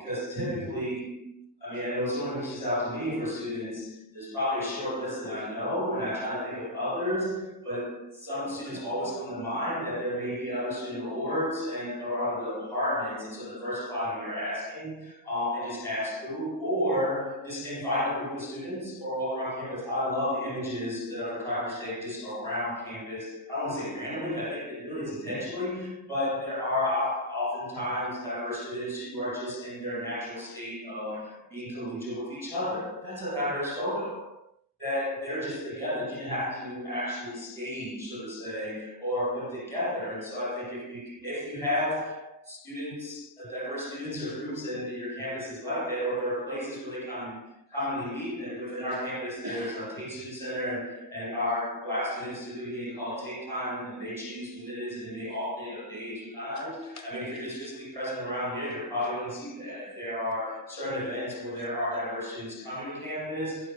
because typically, I mean, I know someone reaches out to me for students. There's probably a short list that I know, and I'm trying to think of others, but some students always come to mind that there may be other student orgs or other departments, and so diversify who you're asking, and just ask who, or just invite a group of students or walk around campus. I love the images that photographers take just around campus. I don't want to say randomly, I think it really is intentionally, but there are oftentimes diverse students who are just in their natural state of being collegial with each other. That's a diverse photo. That they're just together. You didn't have to actually stage, so to say, or put together. And so I think if you have students, diverse students or groups, and your campus is like that, or there are places where they commonly meet, and within our campus there's a Tate Student Center, and our Black students typically meet called Tate Time, and they choose what it is, and they may alternate of days or times. I mean, if you're just physically present around here, you're probably going to see that. If there are certain events where there are diverse students coming to campus,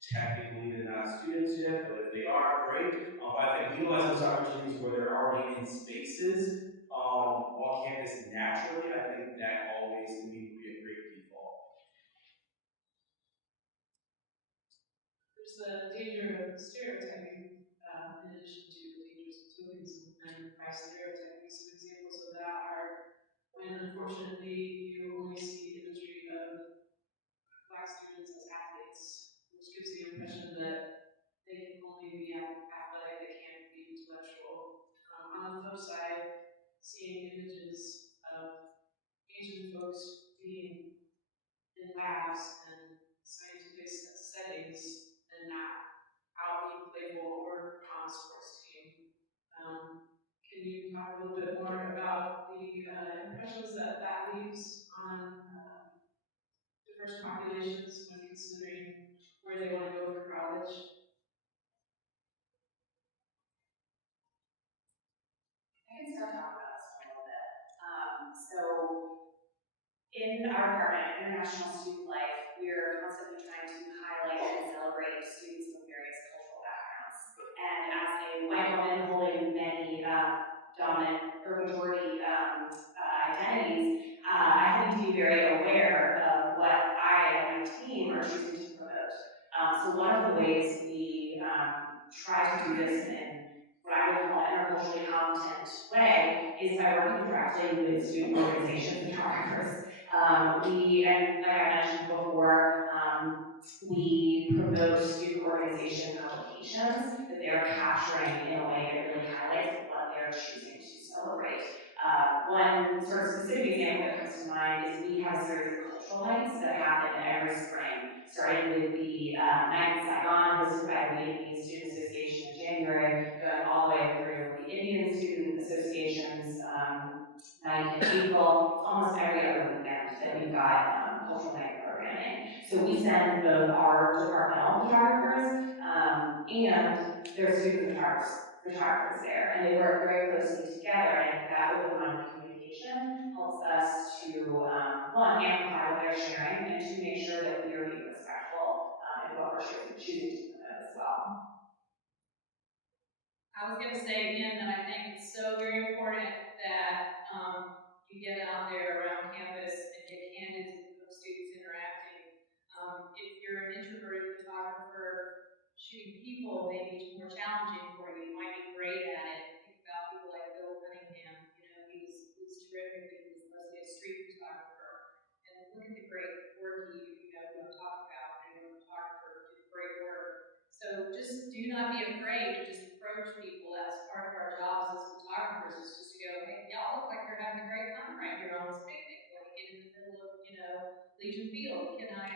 technically they're not students yet, but if they are, great. But I think utilizing those opportunities where they're already in spaces on campus naturally, I think that always to me would be a great default. There's the danger of stereotyping, in addition to the dangers of tokenism. And by stereotyping, some examples of that are when, unfortunately, you only see imagery of Black students as athletes, which gives the impression that they can only be athletic, they can't be intellectual. On the flip side, seeing images of Asian folks being in labs and scientific settings and not out being playful or on a sports team. Can you talk a little bit more about the impressions that leaves on diverse populations when considering where they want to go for college? I can start talking about this one a little bit. So in our department, International Student Life, we're constantly trying to highlight and celebrate students from various cultural backgrounds. And as a white woman holding many dominant or majority identities, I need to be very aware of what I and my team are choosing to promote. So one of the ways we try to do this in what I would call interculturally competent way is by working directly with student organizations and photographers. And like I mentioned before, we promote student organization publications that they are capturing in a way that really highlights what they're choosing electrolytes that happen every spring, starting with the Night in Saigon, hosted by the Vietnamese Student Association in January, going all the way through the Indian Student Association's night in April. It's almost every other weekend that we've got cultural night programming. So we send both our departmental photographers and their student photographers there, and they work very closely together. And I think that open line of communication helps us to one, amplify what they're sharing, and two, make sure that we are being respectful in what we're choosing to promote as well. I was going to say again that I think it's so very important that you get out there around campus and get candid with students interacting. If you're an introverted photographer, shooting people may be more challenging for you. You might be great at it. Think about people like Bill Cunningham. You know, he was terrific, but he was mostly a street photographer. And look at the great work who I'm talking about. A photographer did great work. So just do not be afraid to just approach people. That's part of our jobs as photographers, is just to go, hey, y'all look like you're having a great time right here on this picnic. Let me get in the middle of, Legion Field. Can I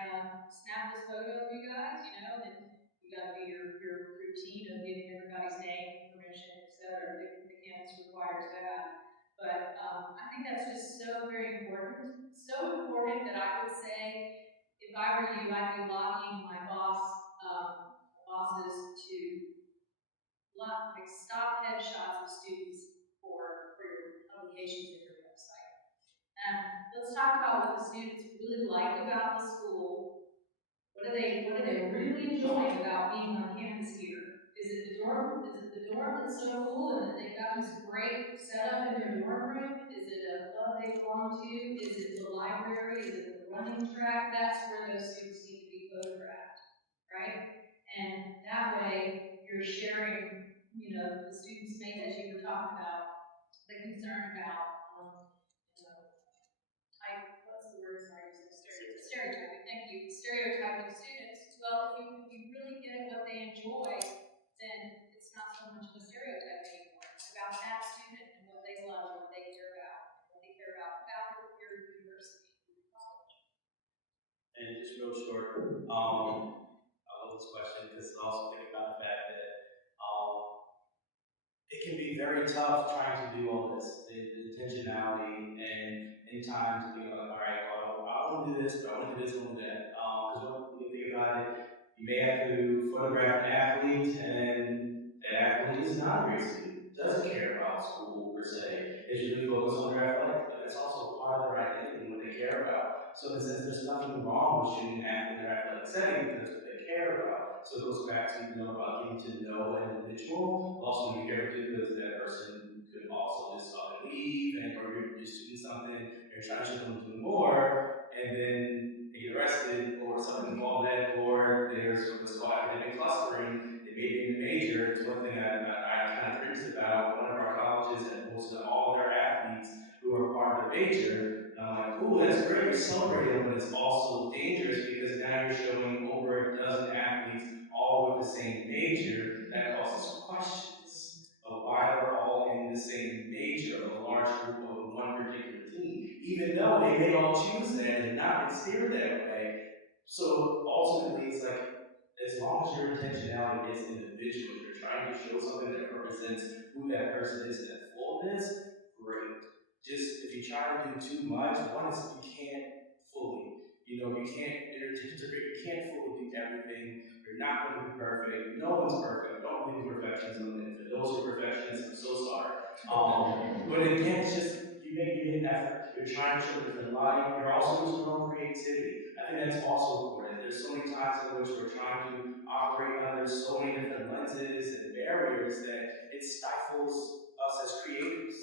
snap this photo of you guys? And then you got to do your routine of getting everybody's name, permission, etc. The campus requires that. But I think that's just so very important. So important that I would say, if I were you, I'd be lobbying my bosses to stop headshots of students for your publications in your website. Let's talk about what the students really like about the school. What do they really enjoy about being on campus here? Is it the dorm? Is it the dorm that's so cool and that they've got this great setup in their dorm room? Is it a club they belong to? Is it the library? Is it the running track? That's where those students need to be photographed, right? And that way you're sharing, the students may, as you were talking about, the concern about what's the word? Sorry, stereotyping. Thank you. Stereotyping students. Well, if you really get at what they enjoy, then it's not so much of a stereotype anymore. It's about that student and what they love and what they care about, your university, your college. And just real short, I love this question because I also think about the fact that it can be very tough trying to do all this, the intentionality, and in times being like, all right, well, I want to do this, but I want to do this, I want to do that. Because when you think about it, you may have to photograph an athlete, and the athlete is not a great student, doesn't care about school per se, is really focused on their athletics, but that's also part of their identity and what they care about. So in a sense, there's nothing wrong with shooting an athlete in their athletic setting because that's what they care about. So it goes back to, about getting to know an individual. Also, be careful too, because that person could also just leave, or you're just doing something, you're trying to show them to do more, and then they get arrested, or something involved in that, or there's what's called academic clustering. They may be in the major. It's one thing I kind of cringed about. One of our colleges had posted all their athletes who are part of the major. And I'm like, ooh, that's great, you're celebrating, but it's also dangerous because now you're showing over a dozen athletes all with the same major. That causes questions of why they're all in the same major of a large group of one particular team, even though they may all choose that and not been steered that way. So ultimately, it's like, as long as your intentionality is individual, you're trying to show something that represents who that person is in that fullness, great. Just if you try to do too much, one is you can't fully. You can't, your intentions are great, you can't fully do everything. You're not going to be perfect. No one's perfect. I don't believe in perfectionism. And for those who are perfectionists, I'm so sorry. But again, it's just, you make an effort. You're trying to show a different light. You're also using your own creativity. I think that's also important. There's so many times in which we're trying to operate under so many different lenses and barriers that it stifles us as creators.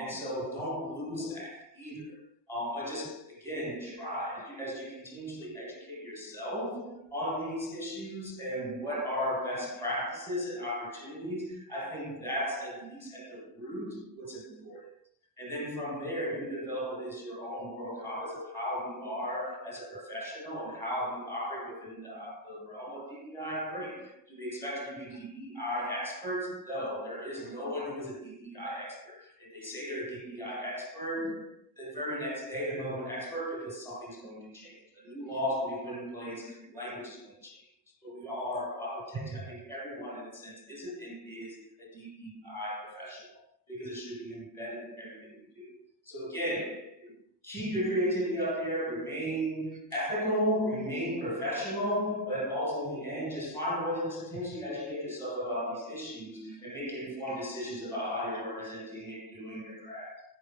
And so don't lose that either. But just, again, try as you continuously educate yourself on these issues and what are best practices and opportunities. I think that's at least at the root what's important. And then from there, you develop what is your own moral compass of how you are as a professional and how you operate within the realm of DEI. Great. Do they expect you to be DEI experts? No, there is no one who is a DEI expert. If they say they're a DEI expert, then the very next day they're going to an expert because something's going to change. A new law is going to be put in place, language is going to change. But we are, I think everyone in a sense isn't and is a DEI professional because it should be embedded in everything we do. So again, keep your creativity up there, remain ethical, remain professional, but also in the end, just find a way to simultaneously educate yourself about these issues and make informed decisions about how you're representing and doing your craft.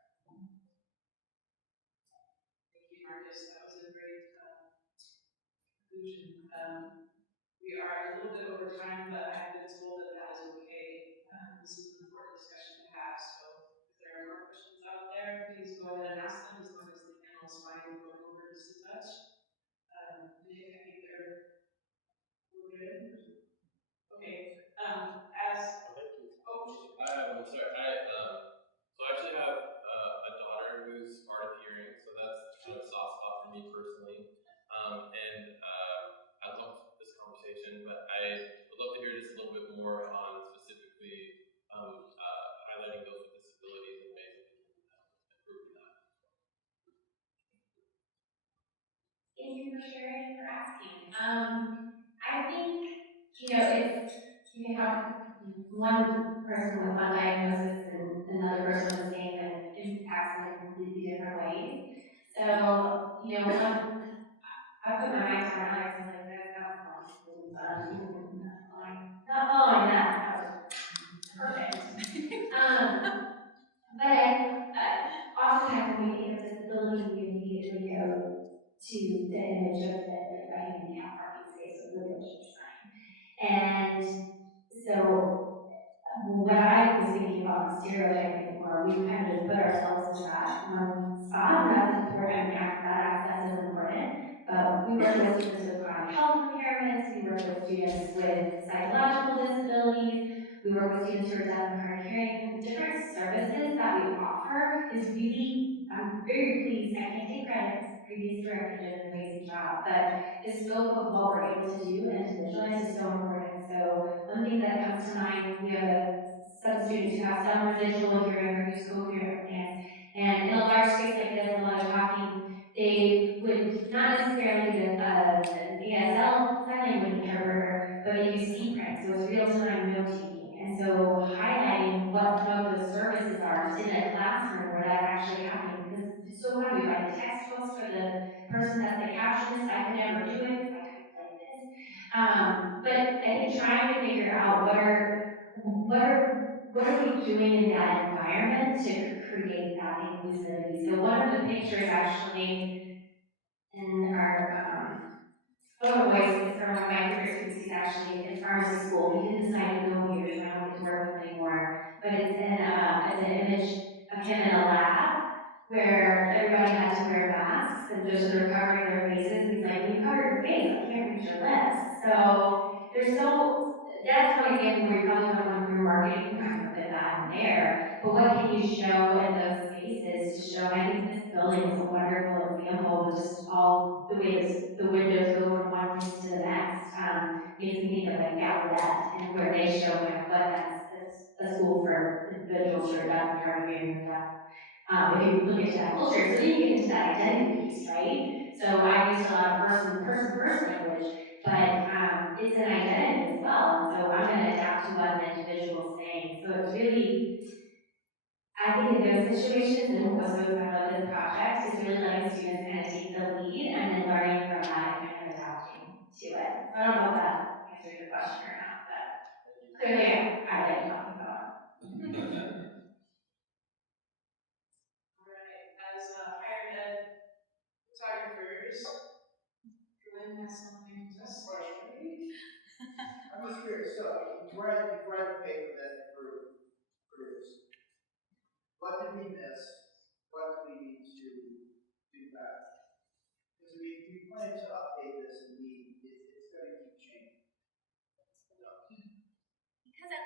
Thank you, Marques. That was a great conclusion. We are a little bit over time, but I've been told that that is okay. This is an important discussion to have, so if there are more questions out there, please go ahead and ask them as long as the panel is fine going over this in touch. Nick, I think we're good. Okay. I have one. Sorry. So I actually have a daughter who's hard of hearing, so that's kind of a soft spot for me personally. I loved this conversation, but I would love to hear just a little bit more on specifically highlighting those with disabilities and ways that we can improve in that. Thank you for sharing and for asking. I think, it's, you can have one person with one diagnosis and another person with the same and impacts in completely different ways. So, I put my mic down, I was like, that's not following that. That was perfect. But oftentimes when we think of disability, we immediately go to the image of a handicap parking space with a wheelchair sign. And so what I was thinking about stereotyping more, we kind of just put ourselves in that one spot, and that's important. I mean, that access is important. But we work with students with chronic health impairments, we work with students with psychological disabilities, we work with students who are deaf and hard of hearing, and different services that we offer is really, I'm very pleased, I can't take credit, because the previous director did an amazing job, but the scope of what we're able to do and individualize is so important. So one thing that comes to mind, we have some students who have some residual hearing or use coherent implants, and in a large space like this, a lot of talking, they would not necessarily get an ASL sign language interpreter, but they use C-print, so it's real-time note-taking. And so highlighting what some of those services are just in a classroom where that's actually happening, because it's so hard. We write the text books for the person that's the captionist. I could never do it because I couldn't like this. But I think trying to figure out what are we doing in that environment to create that inclusivity. So one of the pictures actually in our photo voice is from one of my favorite students. He's actually in pharmacy school. He didn't decide to go here, so I don't get to work with him anymore. But it's an image of him in a lab where everybody had to wear masks, and so they're covering their faces. And he's like, when you cover your face, I can't reach your lips. So that's one example where you probably want to go through marketing. You might want to put that in there. But what can you show in those spaces to show? And I think this building is a wonderful example of just all the way the windows go from one place to the next. Makes me think of like Gallaudet and where they show kind of what that's a school for individuals who are deaf and hard of hearing and deaf. If you look into that culture, so then you get into that identity piece, right? So I've used a lot of person language, but it's an identity as well. And so I'm going to adapt to what an individual is saying. So it's really, I think in those situations, and what was so fun about this project is really letting students kind of take the lead and then learning from that and kind of adapting to it. So I don't know if that answers your question or not, but clearly I like talking about it. As higher ed photographers, Lynn has something to say. I'm just curious. So you read the paper that the group produced. What did we miss? What do we need to do better? Because we plan to update this, and it's going to keep changing. Because I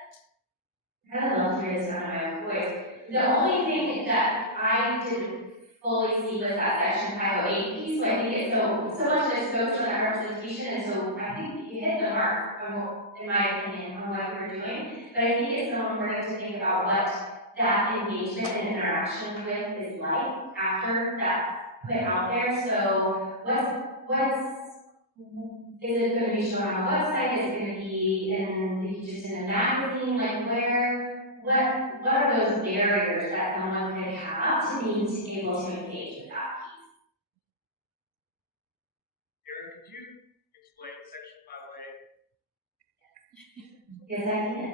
kind of love to hear the sound of my own voice. The only thing that I didn't fully see was that section 508 piece. So I think it's so much that it goes to that representation, and so I think you hit the mark, in my opinion, on what you were doing. But I think it's so important to think about what that engagement and interaction with is like. after that's put out there. So is it going to be shown on a website? Is it going to be just in a magazine? Like what are those barriers that someone could have to being able to engage with that piece? Erin, could you explain Section 508? Yes, I can.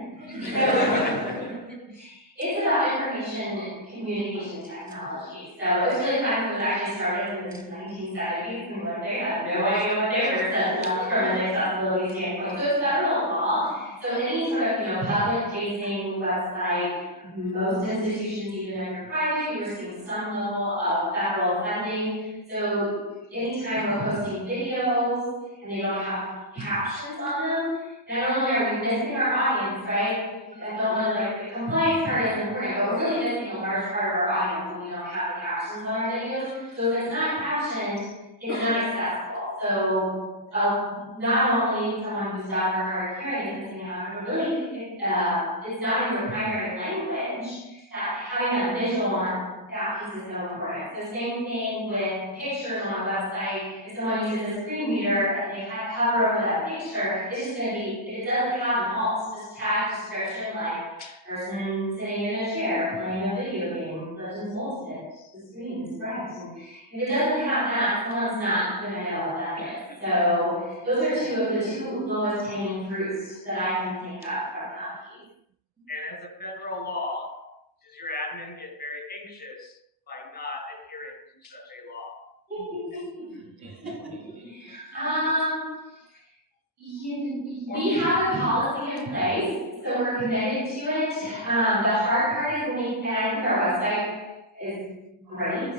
It's about information communication technology. So it was really fun because it was actually started in the 1970s, and like they had no idea what they were setting up from an accessibility standpoint. So it's federal law. So any sort of public-facing website, most institutions, even if you're private, you're receiving some level of federal funding. So anytime we're posting videos and they don't have captions on them, not only are we missing our audience, right? I don't want to the compliance part is important, but we're really missing a large part of our audience when we don't have the captions on our videos. So if it's not captioned, it's not accessible. So not only someone who's deaf or hard of hearing is missing out on it, but really it's not in their primary language. That having that visual on that piece is so important. So same thing with pictures on a website. If someone uses a screen reader and they hover over that picture, it's just going to be, if it doesn't have an alt, just tag description like person sitting in a chair playing a video game, Legends Ultimate, the screen is bright. And if it doesn't have that, someone's not going to know what that is. So those are two of the lowest hanging fruits that I can think of from that piece. And as a federal law, does your admin get very anxious by not adhering to such a law? We have a policy in place, so we're committed to it. The hard part is and I think our website is great.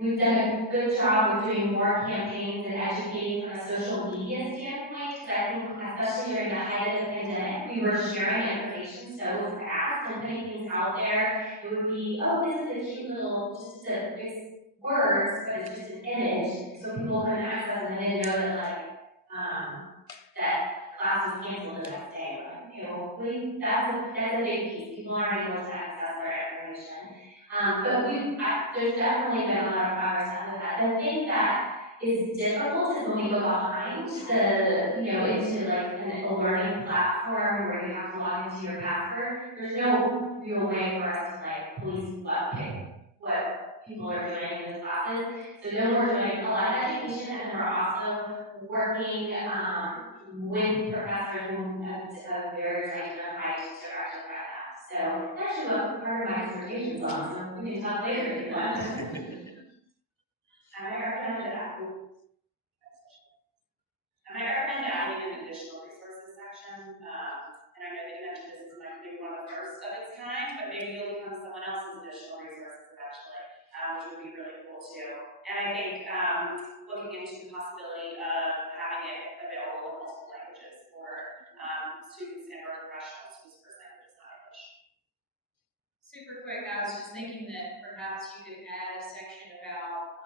We've done a good job with doing more campaigns and educating from a social media standpoint, because I think especially during the height of the pandemic, we were sharing information so fast and putting things out there. It would be, oh, this is a cute little, it's words, but it's just an image, so people couldn't access it and they didn't know that that class was canceled the next day. We're like, okay, well, that's a big piece. People aren't able to access their information. But there's definitely been a lot of progress with that. The thing that is difficult is when we go behind into a learning platform where you have to log into your password. There's no real way for us to police what people are doing in those classes. So then we're doing a lot of education, and then we're also working with professors of barriers identified to rectify that. So it's actually what part of my dissertation's on, so we can talk later if you want. I might recommend adding an additional resources section. And I know that you mentioned this is maybe one of the first of its kind, but maybe you'll become someone else's additional resources eventually, which would be really cool too. And I think looking into the possibility of having it available in multiple languages for students and or professionals whose first language is not English. Super quick, I was just thinking that perhaps you could add a section about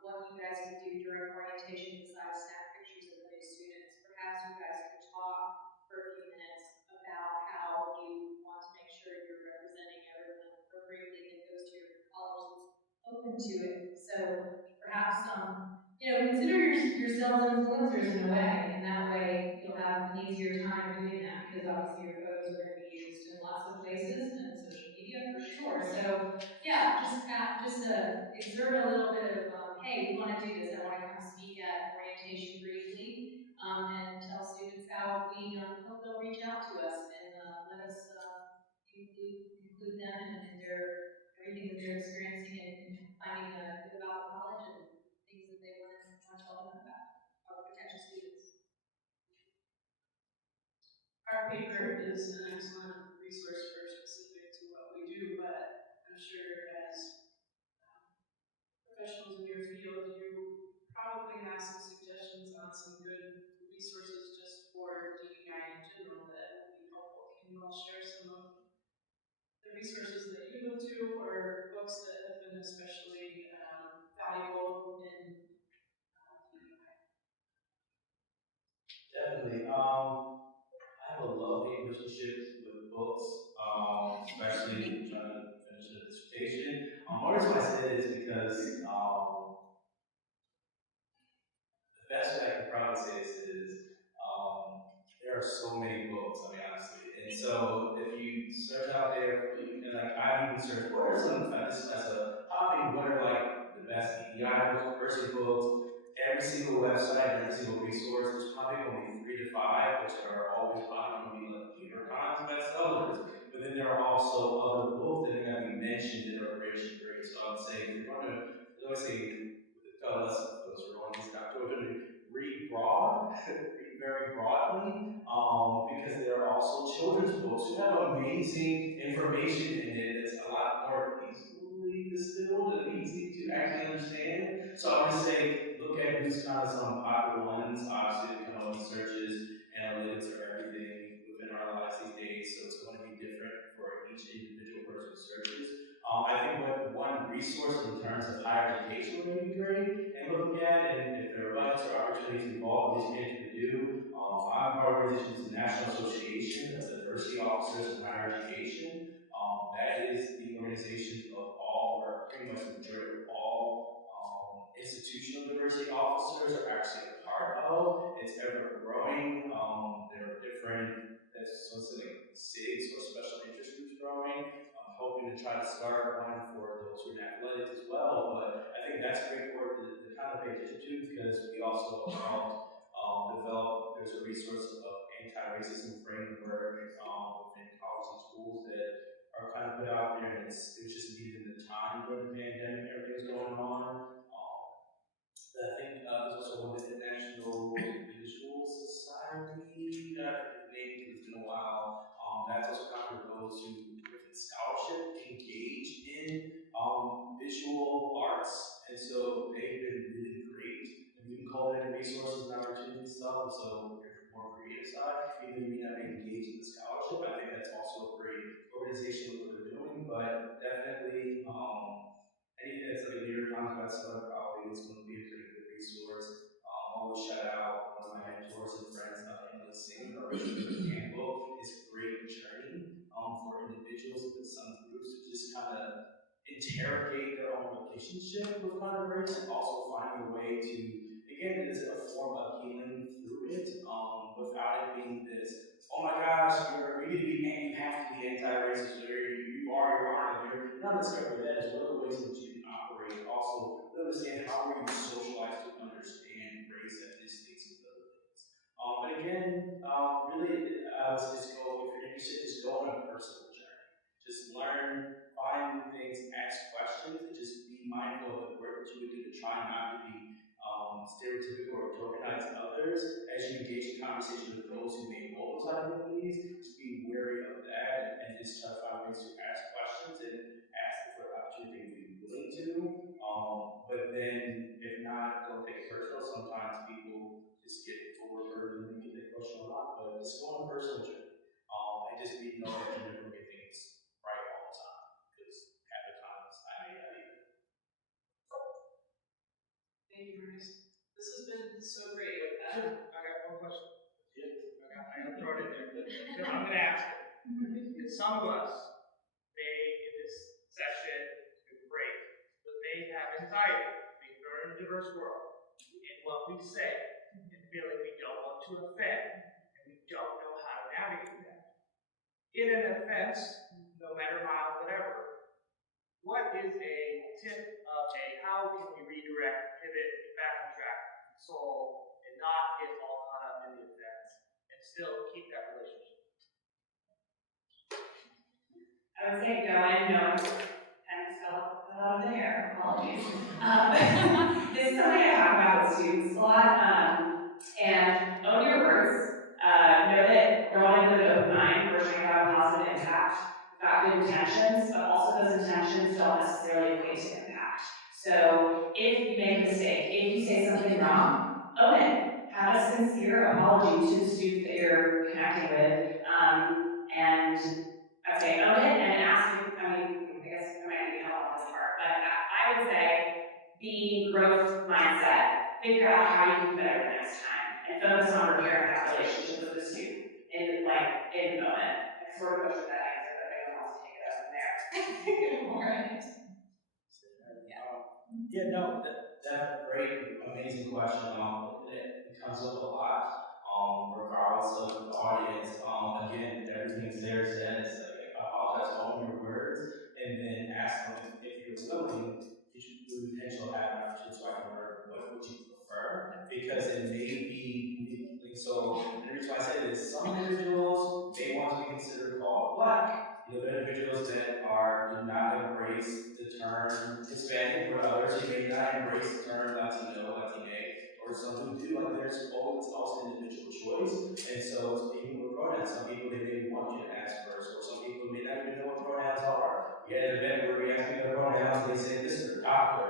what you guys can do during orientation besides snap pictures of the new students. Perhaps you guys could talk for a few minutes about how you want to make sure you're representing everyone appropriately that goes to your college that's open to it. So perhaps consider yourselves influencers in a way, and that way you'll have an easier time doing that, because obviously your photos are going to be used in lots of places and social media for sure. So yeah, just exert a little bit of hey, we want to do this. I want to come speak at orientation briefly, and tell students how we hope they'll reach out to us and let us include them in everything that they're experiencing and finding good about the college and things that they want to tell them about our potential students. Our paper is an excellent resource for specific to what we do, but I'm sure as professionals in your field, you probably have some suggestions on some good resources just for DEI in general that would be helpful. Can you all share some of the resources that you look to, or books that have been especially valuable in DEI? Definitely. I have a love-hate relationship with books, especially trying to finish a dissertation. One of reason why I say it is because the best way I can probably say this is there are so many books, I mean, honestly. And so if you search out there, and like I've even searched, what are some, this as a topic, what are like the best EDI books, diversity books, every single website, every single resource, there's probably only 3 to 5, which are always probably going to be like New York Times bestsellers. But then there are also other books that are going to be mentioned that are rich and great. So I would say if you're going to, let's say, tell us, those who are on these doctors, read broad, read very broadly, because there are also children's books who have amazing information in it that's a lot more easily distilled and easy to actually understand. So I would just say, look at who's kind of some popular ones. Obviously, they come up with searches, analytics are everything within our lives these days, so it's going to be different for each individual person's searches. I think what one resource in terms of higher education would be great and looking at, and if there are budgets or opportunities involved, these things to do. I'm part of the organization, the National Association of Diversity Officers in Higher Education. That is the organization of all, or pretty much the majority of all institutional diversity officers are actually a part of. It's ever growing. There are different, like SIGs or special interest groups growing. I'm hoping to try to start one for those who are in athletics as well. But I think that's great work to kind of pay attention to, because we also helped develop, there's a resource of anti-racism framework within colleges and schools that are kind of put out there, and it was just needed in the time during the pandemic, everything was going on. I think there's also one, the International Visual Society, I forget the name because it's been a while. That's also kind of for those who, with scholarship, engage in visual arts, and so they've been really great. And we've been cultivating resources and opportunities and stuff, and so if you're more creative side, even though you may not be engaged in the scholarship, I think that's also a great organization with what they're doing, but definitely anything that's like a New York Times bestseller probably is going to be a pretty good resource. Always shout out one of my mentors and friends, Panelists, Sayre, our handbook is a great journey for individuals and some groups to just kind of interrogate their own relationship with kind of race, and also finding a way to, again, it is a form of healing through it, without it being this, oh my gosh, you have to be anti-racist, or you are, you aren't, you're not necessarily that. There's other ways in which you can operate. Also, understand how are you socialized to understand race, ethnicities, and other things. But again, really, I would just go, if you're interested, just go on a personal journey. Just learn, find new things, ask questions, and just be mindful of the work that you would do to try not to be stereotypical or tokenize others as you engage in conversation with those who may hold those identities. Just be wary of that, and just try to find ways to ask questions and ask for opportunity to be willing to. But then, if not, don't take it personal. Sometimes people just get overburdened and get that question a lot, but just go on a personal journey. And just be know that you're never going to get things right all the time, because at the times I may not either. Thank you, Marques. This has been so great. I got one question. I got to throw it in there, because I'm going to ask it. Because some of us may, in this session, do great, but may have anxiety, because we're in a diverse world, in what we say, and feeling we don't want to offend, and we don't know how to navigate that. In an offense, no matter mild, whatever, what is a tip of how can we redirect, pivot, get back on track, console, and not get all caught up in the offense, and still keep that relationship? I would say go in knowing, and fell out of the hair, apologies. This is something I talk about with students a lot, and own your words. Know that we're all with an open mind, we're trying to have a positive impact. We've got good intentions, but also those intentions don't necessarily equate to impact. So if you make a mistake, if you say something wrong, own it. Have a sincere apology to the student that you're connecting with, and I would say own it and ask if, I guess I might need help on this part, but I would say be growth mindset. Figure out how you can do better the next time, and focus on repairing that relationship with the student in the moment. I sort of go through that answer, but maybe I'll take it up from there. All right. Yeah, no, that's a great, amazing question. It comes up a lot, regardless of the audience. Again, everything Sayre said is like, apologize, own your words, and then ask them if you're willing, if you do potential have an opportunity so I can learn what would you prefer, because it may be, so the reason why I say this, some individuals may want to be considered called black. You know, there are individuals that do not embrace the term Hispanic, or others who may not embrace the term Latino, Latinx, or some who do. Like there's always also individual choice, and so it's even with pronouns. Some people they may want you to ask first, or some people may not even know what pronouns are. We had an event where we asked people their pronouns, and they said Mr. Doctor,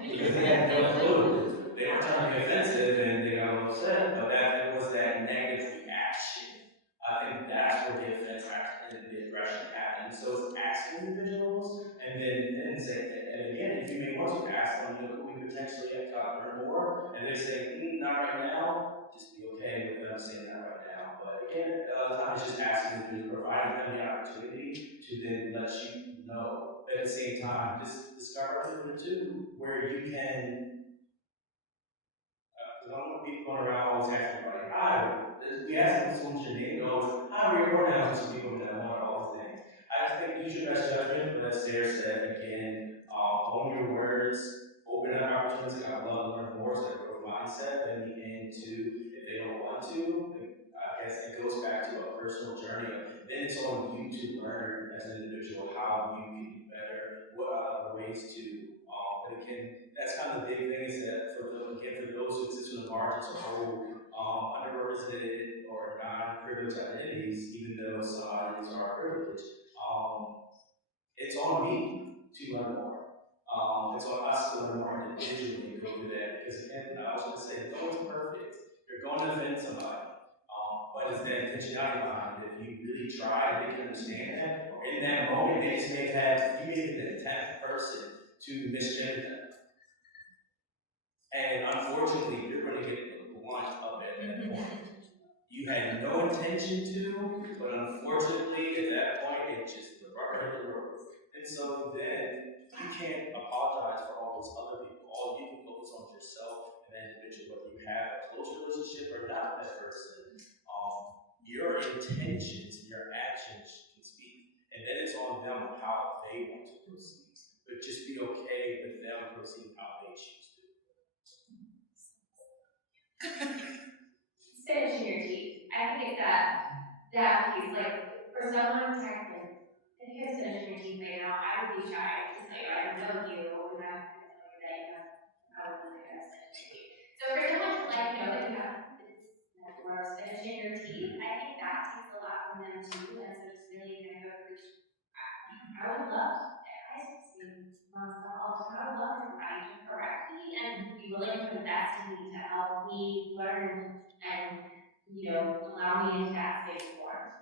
because they had no clue. They were trying to be offensive, and they got a little upset, but that it was that negative reaction. I think that's where the offense and the aggression happens. So it's asking individuals, and then say, and again, if you may want to ask them, you know, could we potentially have learn more? And they say, not right now, just be okay with them saying that right now. But again, a lot of times it's just asking individuals, providing them the opportunity to then let you know. But at the same time, just start with it too, where you can. Because I don't want people going around always asking everybody, hi. We ask them someone's your name, always, hi, what are your pronouns? And some people that want all these things. I just think use your best judgment, but as Sayre said again, own your words, open up opportunities. I would love to learn more, so that growth mindset, then begin to, if they don't want to, I guess it goes back to a personal journey. Then it's on you to learn as an individual how you can do better, what are the ways to. But again, that's kind of the big thing is that for those who exist in the margins or hold underrepresented or non-privileged identities, even though some identities are privileged, it's on me to learn more. It's on us to learn more individually and go through that. Because again, I was going to say, no one's perfect. You're going to offend somebody. But it's that intentionality behind it. If you really try and they can understand that, or in that moment, they just may have had, you may have been the 10th person to misgender them. And unfortunately, you're going to get the brunt of it at that point. You had no intention to, but unfortunately, at that point, it just, the rubber hit the road. And so then, you can't apologize for all those other people. All you can focus on yourself and that individual, whether you have a close relationship or not with that person. Your intentions and your actions can speak. And then it's on them how they want to proceed. But just be okay with them proceeding how they choose to. Finishing your teeth. I think it's that piece. Like for someone to if you guys finishing your teeth right now, I would be shy to tell you I don't know you, and I'm not going to tell you that you have probably the best finishing teeth. So for someone to let you know that you have it's worse finishing your teeth, I think that takes a lot from them too. And so just really kind of appreciate. I would love. I say stuff all the time. I would love for somebody to correct me and be willing to invest in me to help me learn and allow me into that space more.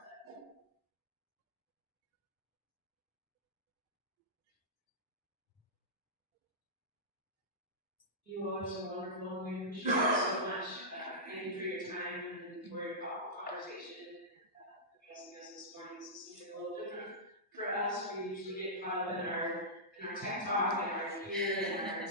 You always are wonderful. We appreciate you so much. Thank you for your time and for your thoughtful conversation and addressing us this morning. This is something a little different for us. We usually get caught up in our tech talk and our fear and our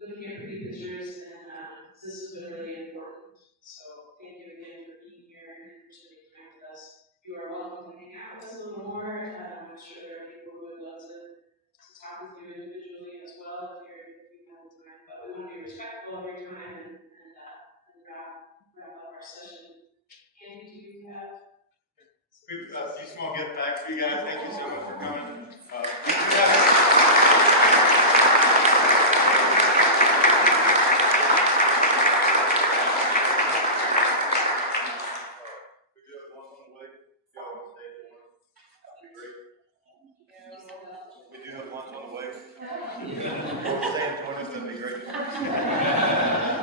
looking at pretty pictures, and this has been really important. So thank you again for being here and for spending time with us. You are welcome to hang out with us a little more. I'm sure there are people who would love to talk with you individually as well if you have the time. But we want to be respectful of your time and wrap up our session. Andy, do you have? We've got a few small gift packs for you guys. Thank you so much for coming. We do have lunch on the way. If you want to stay and join us, that'd be great.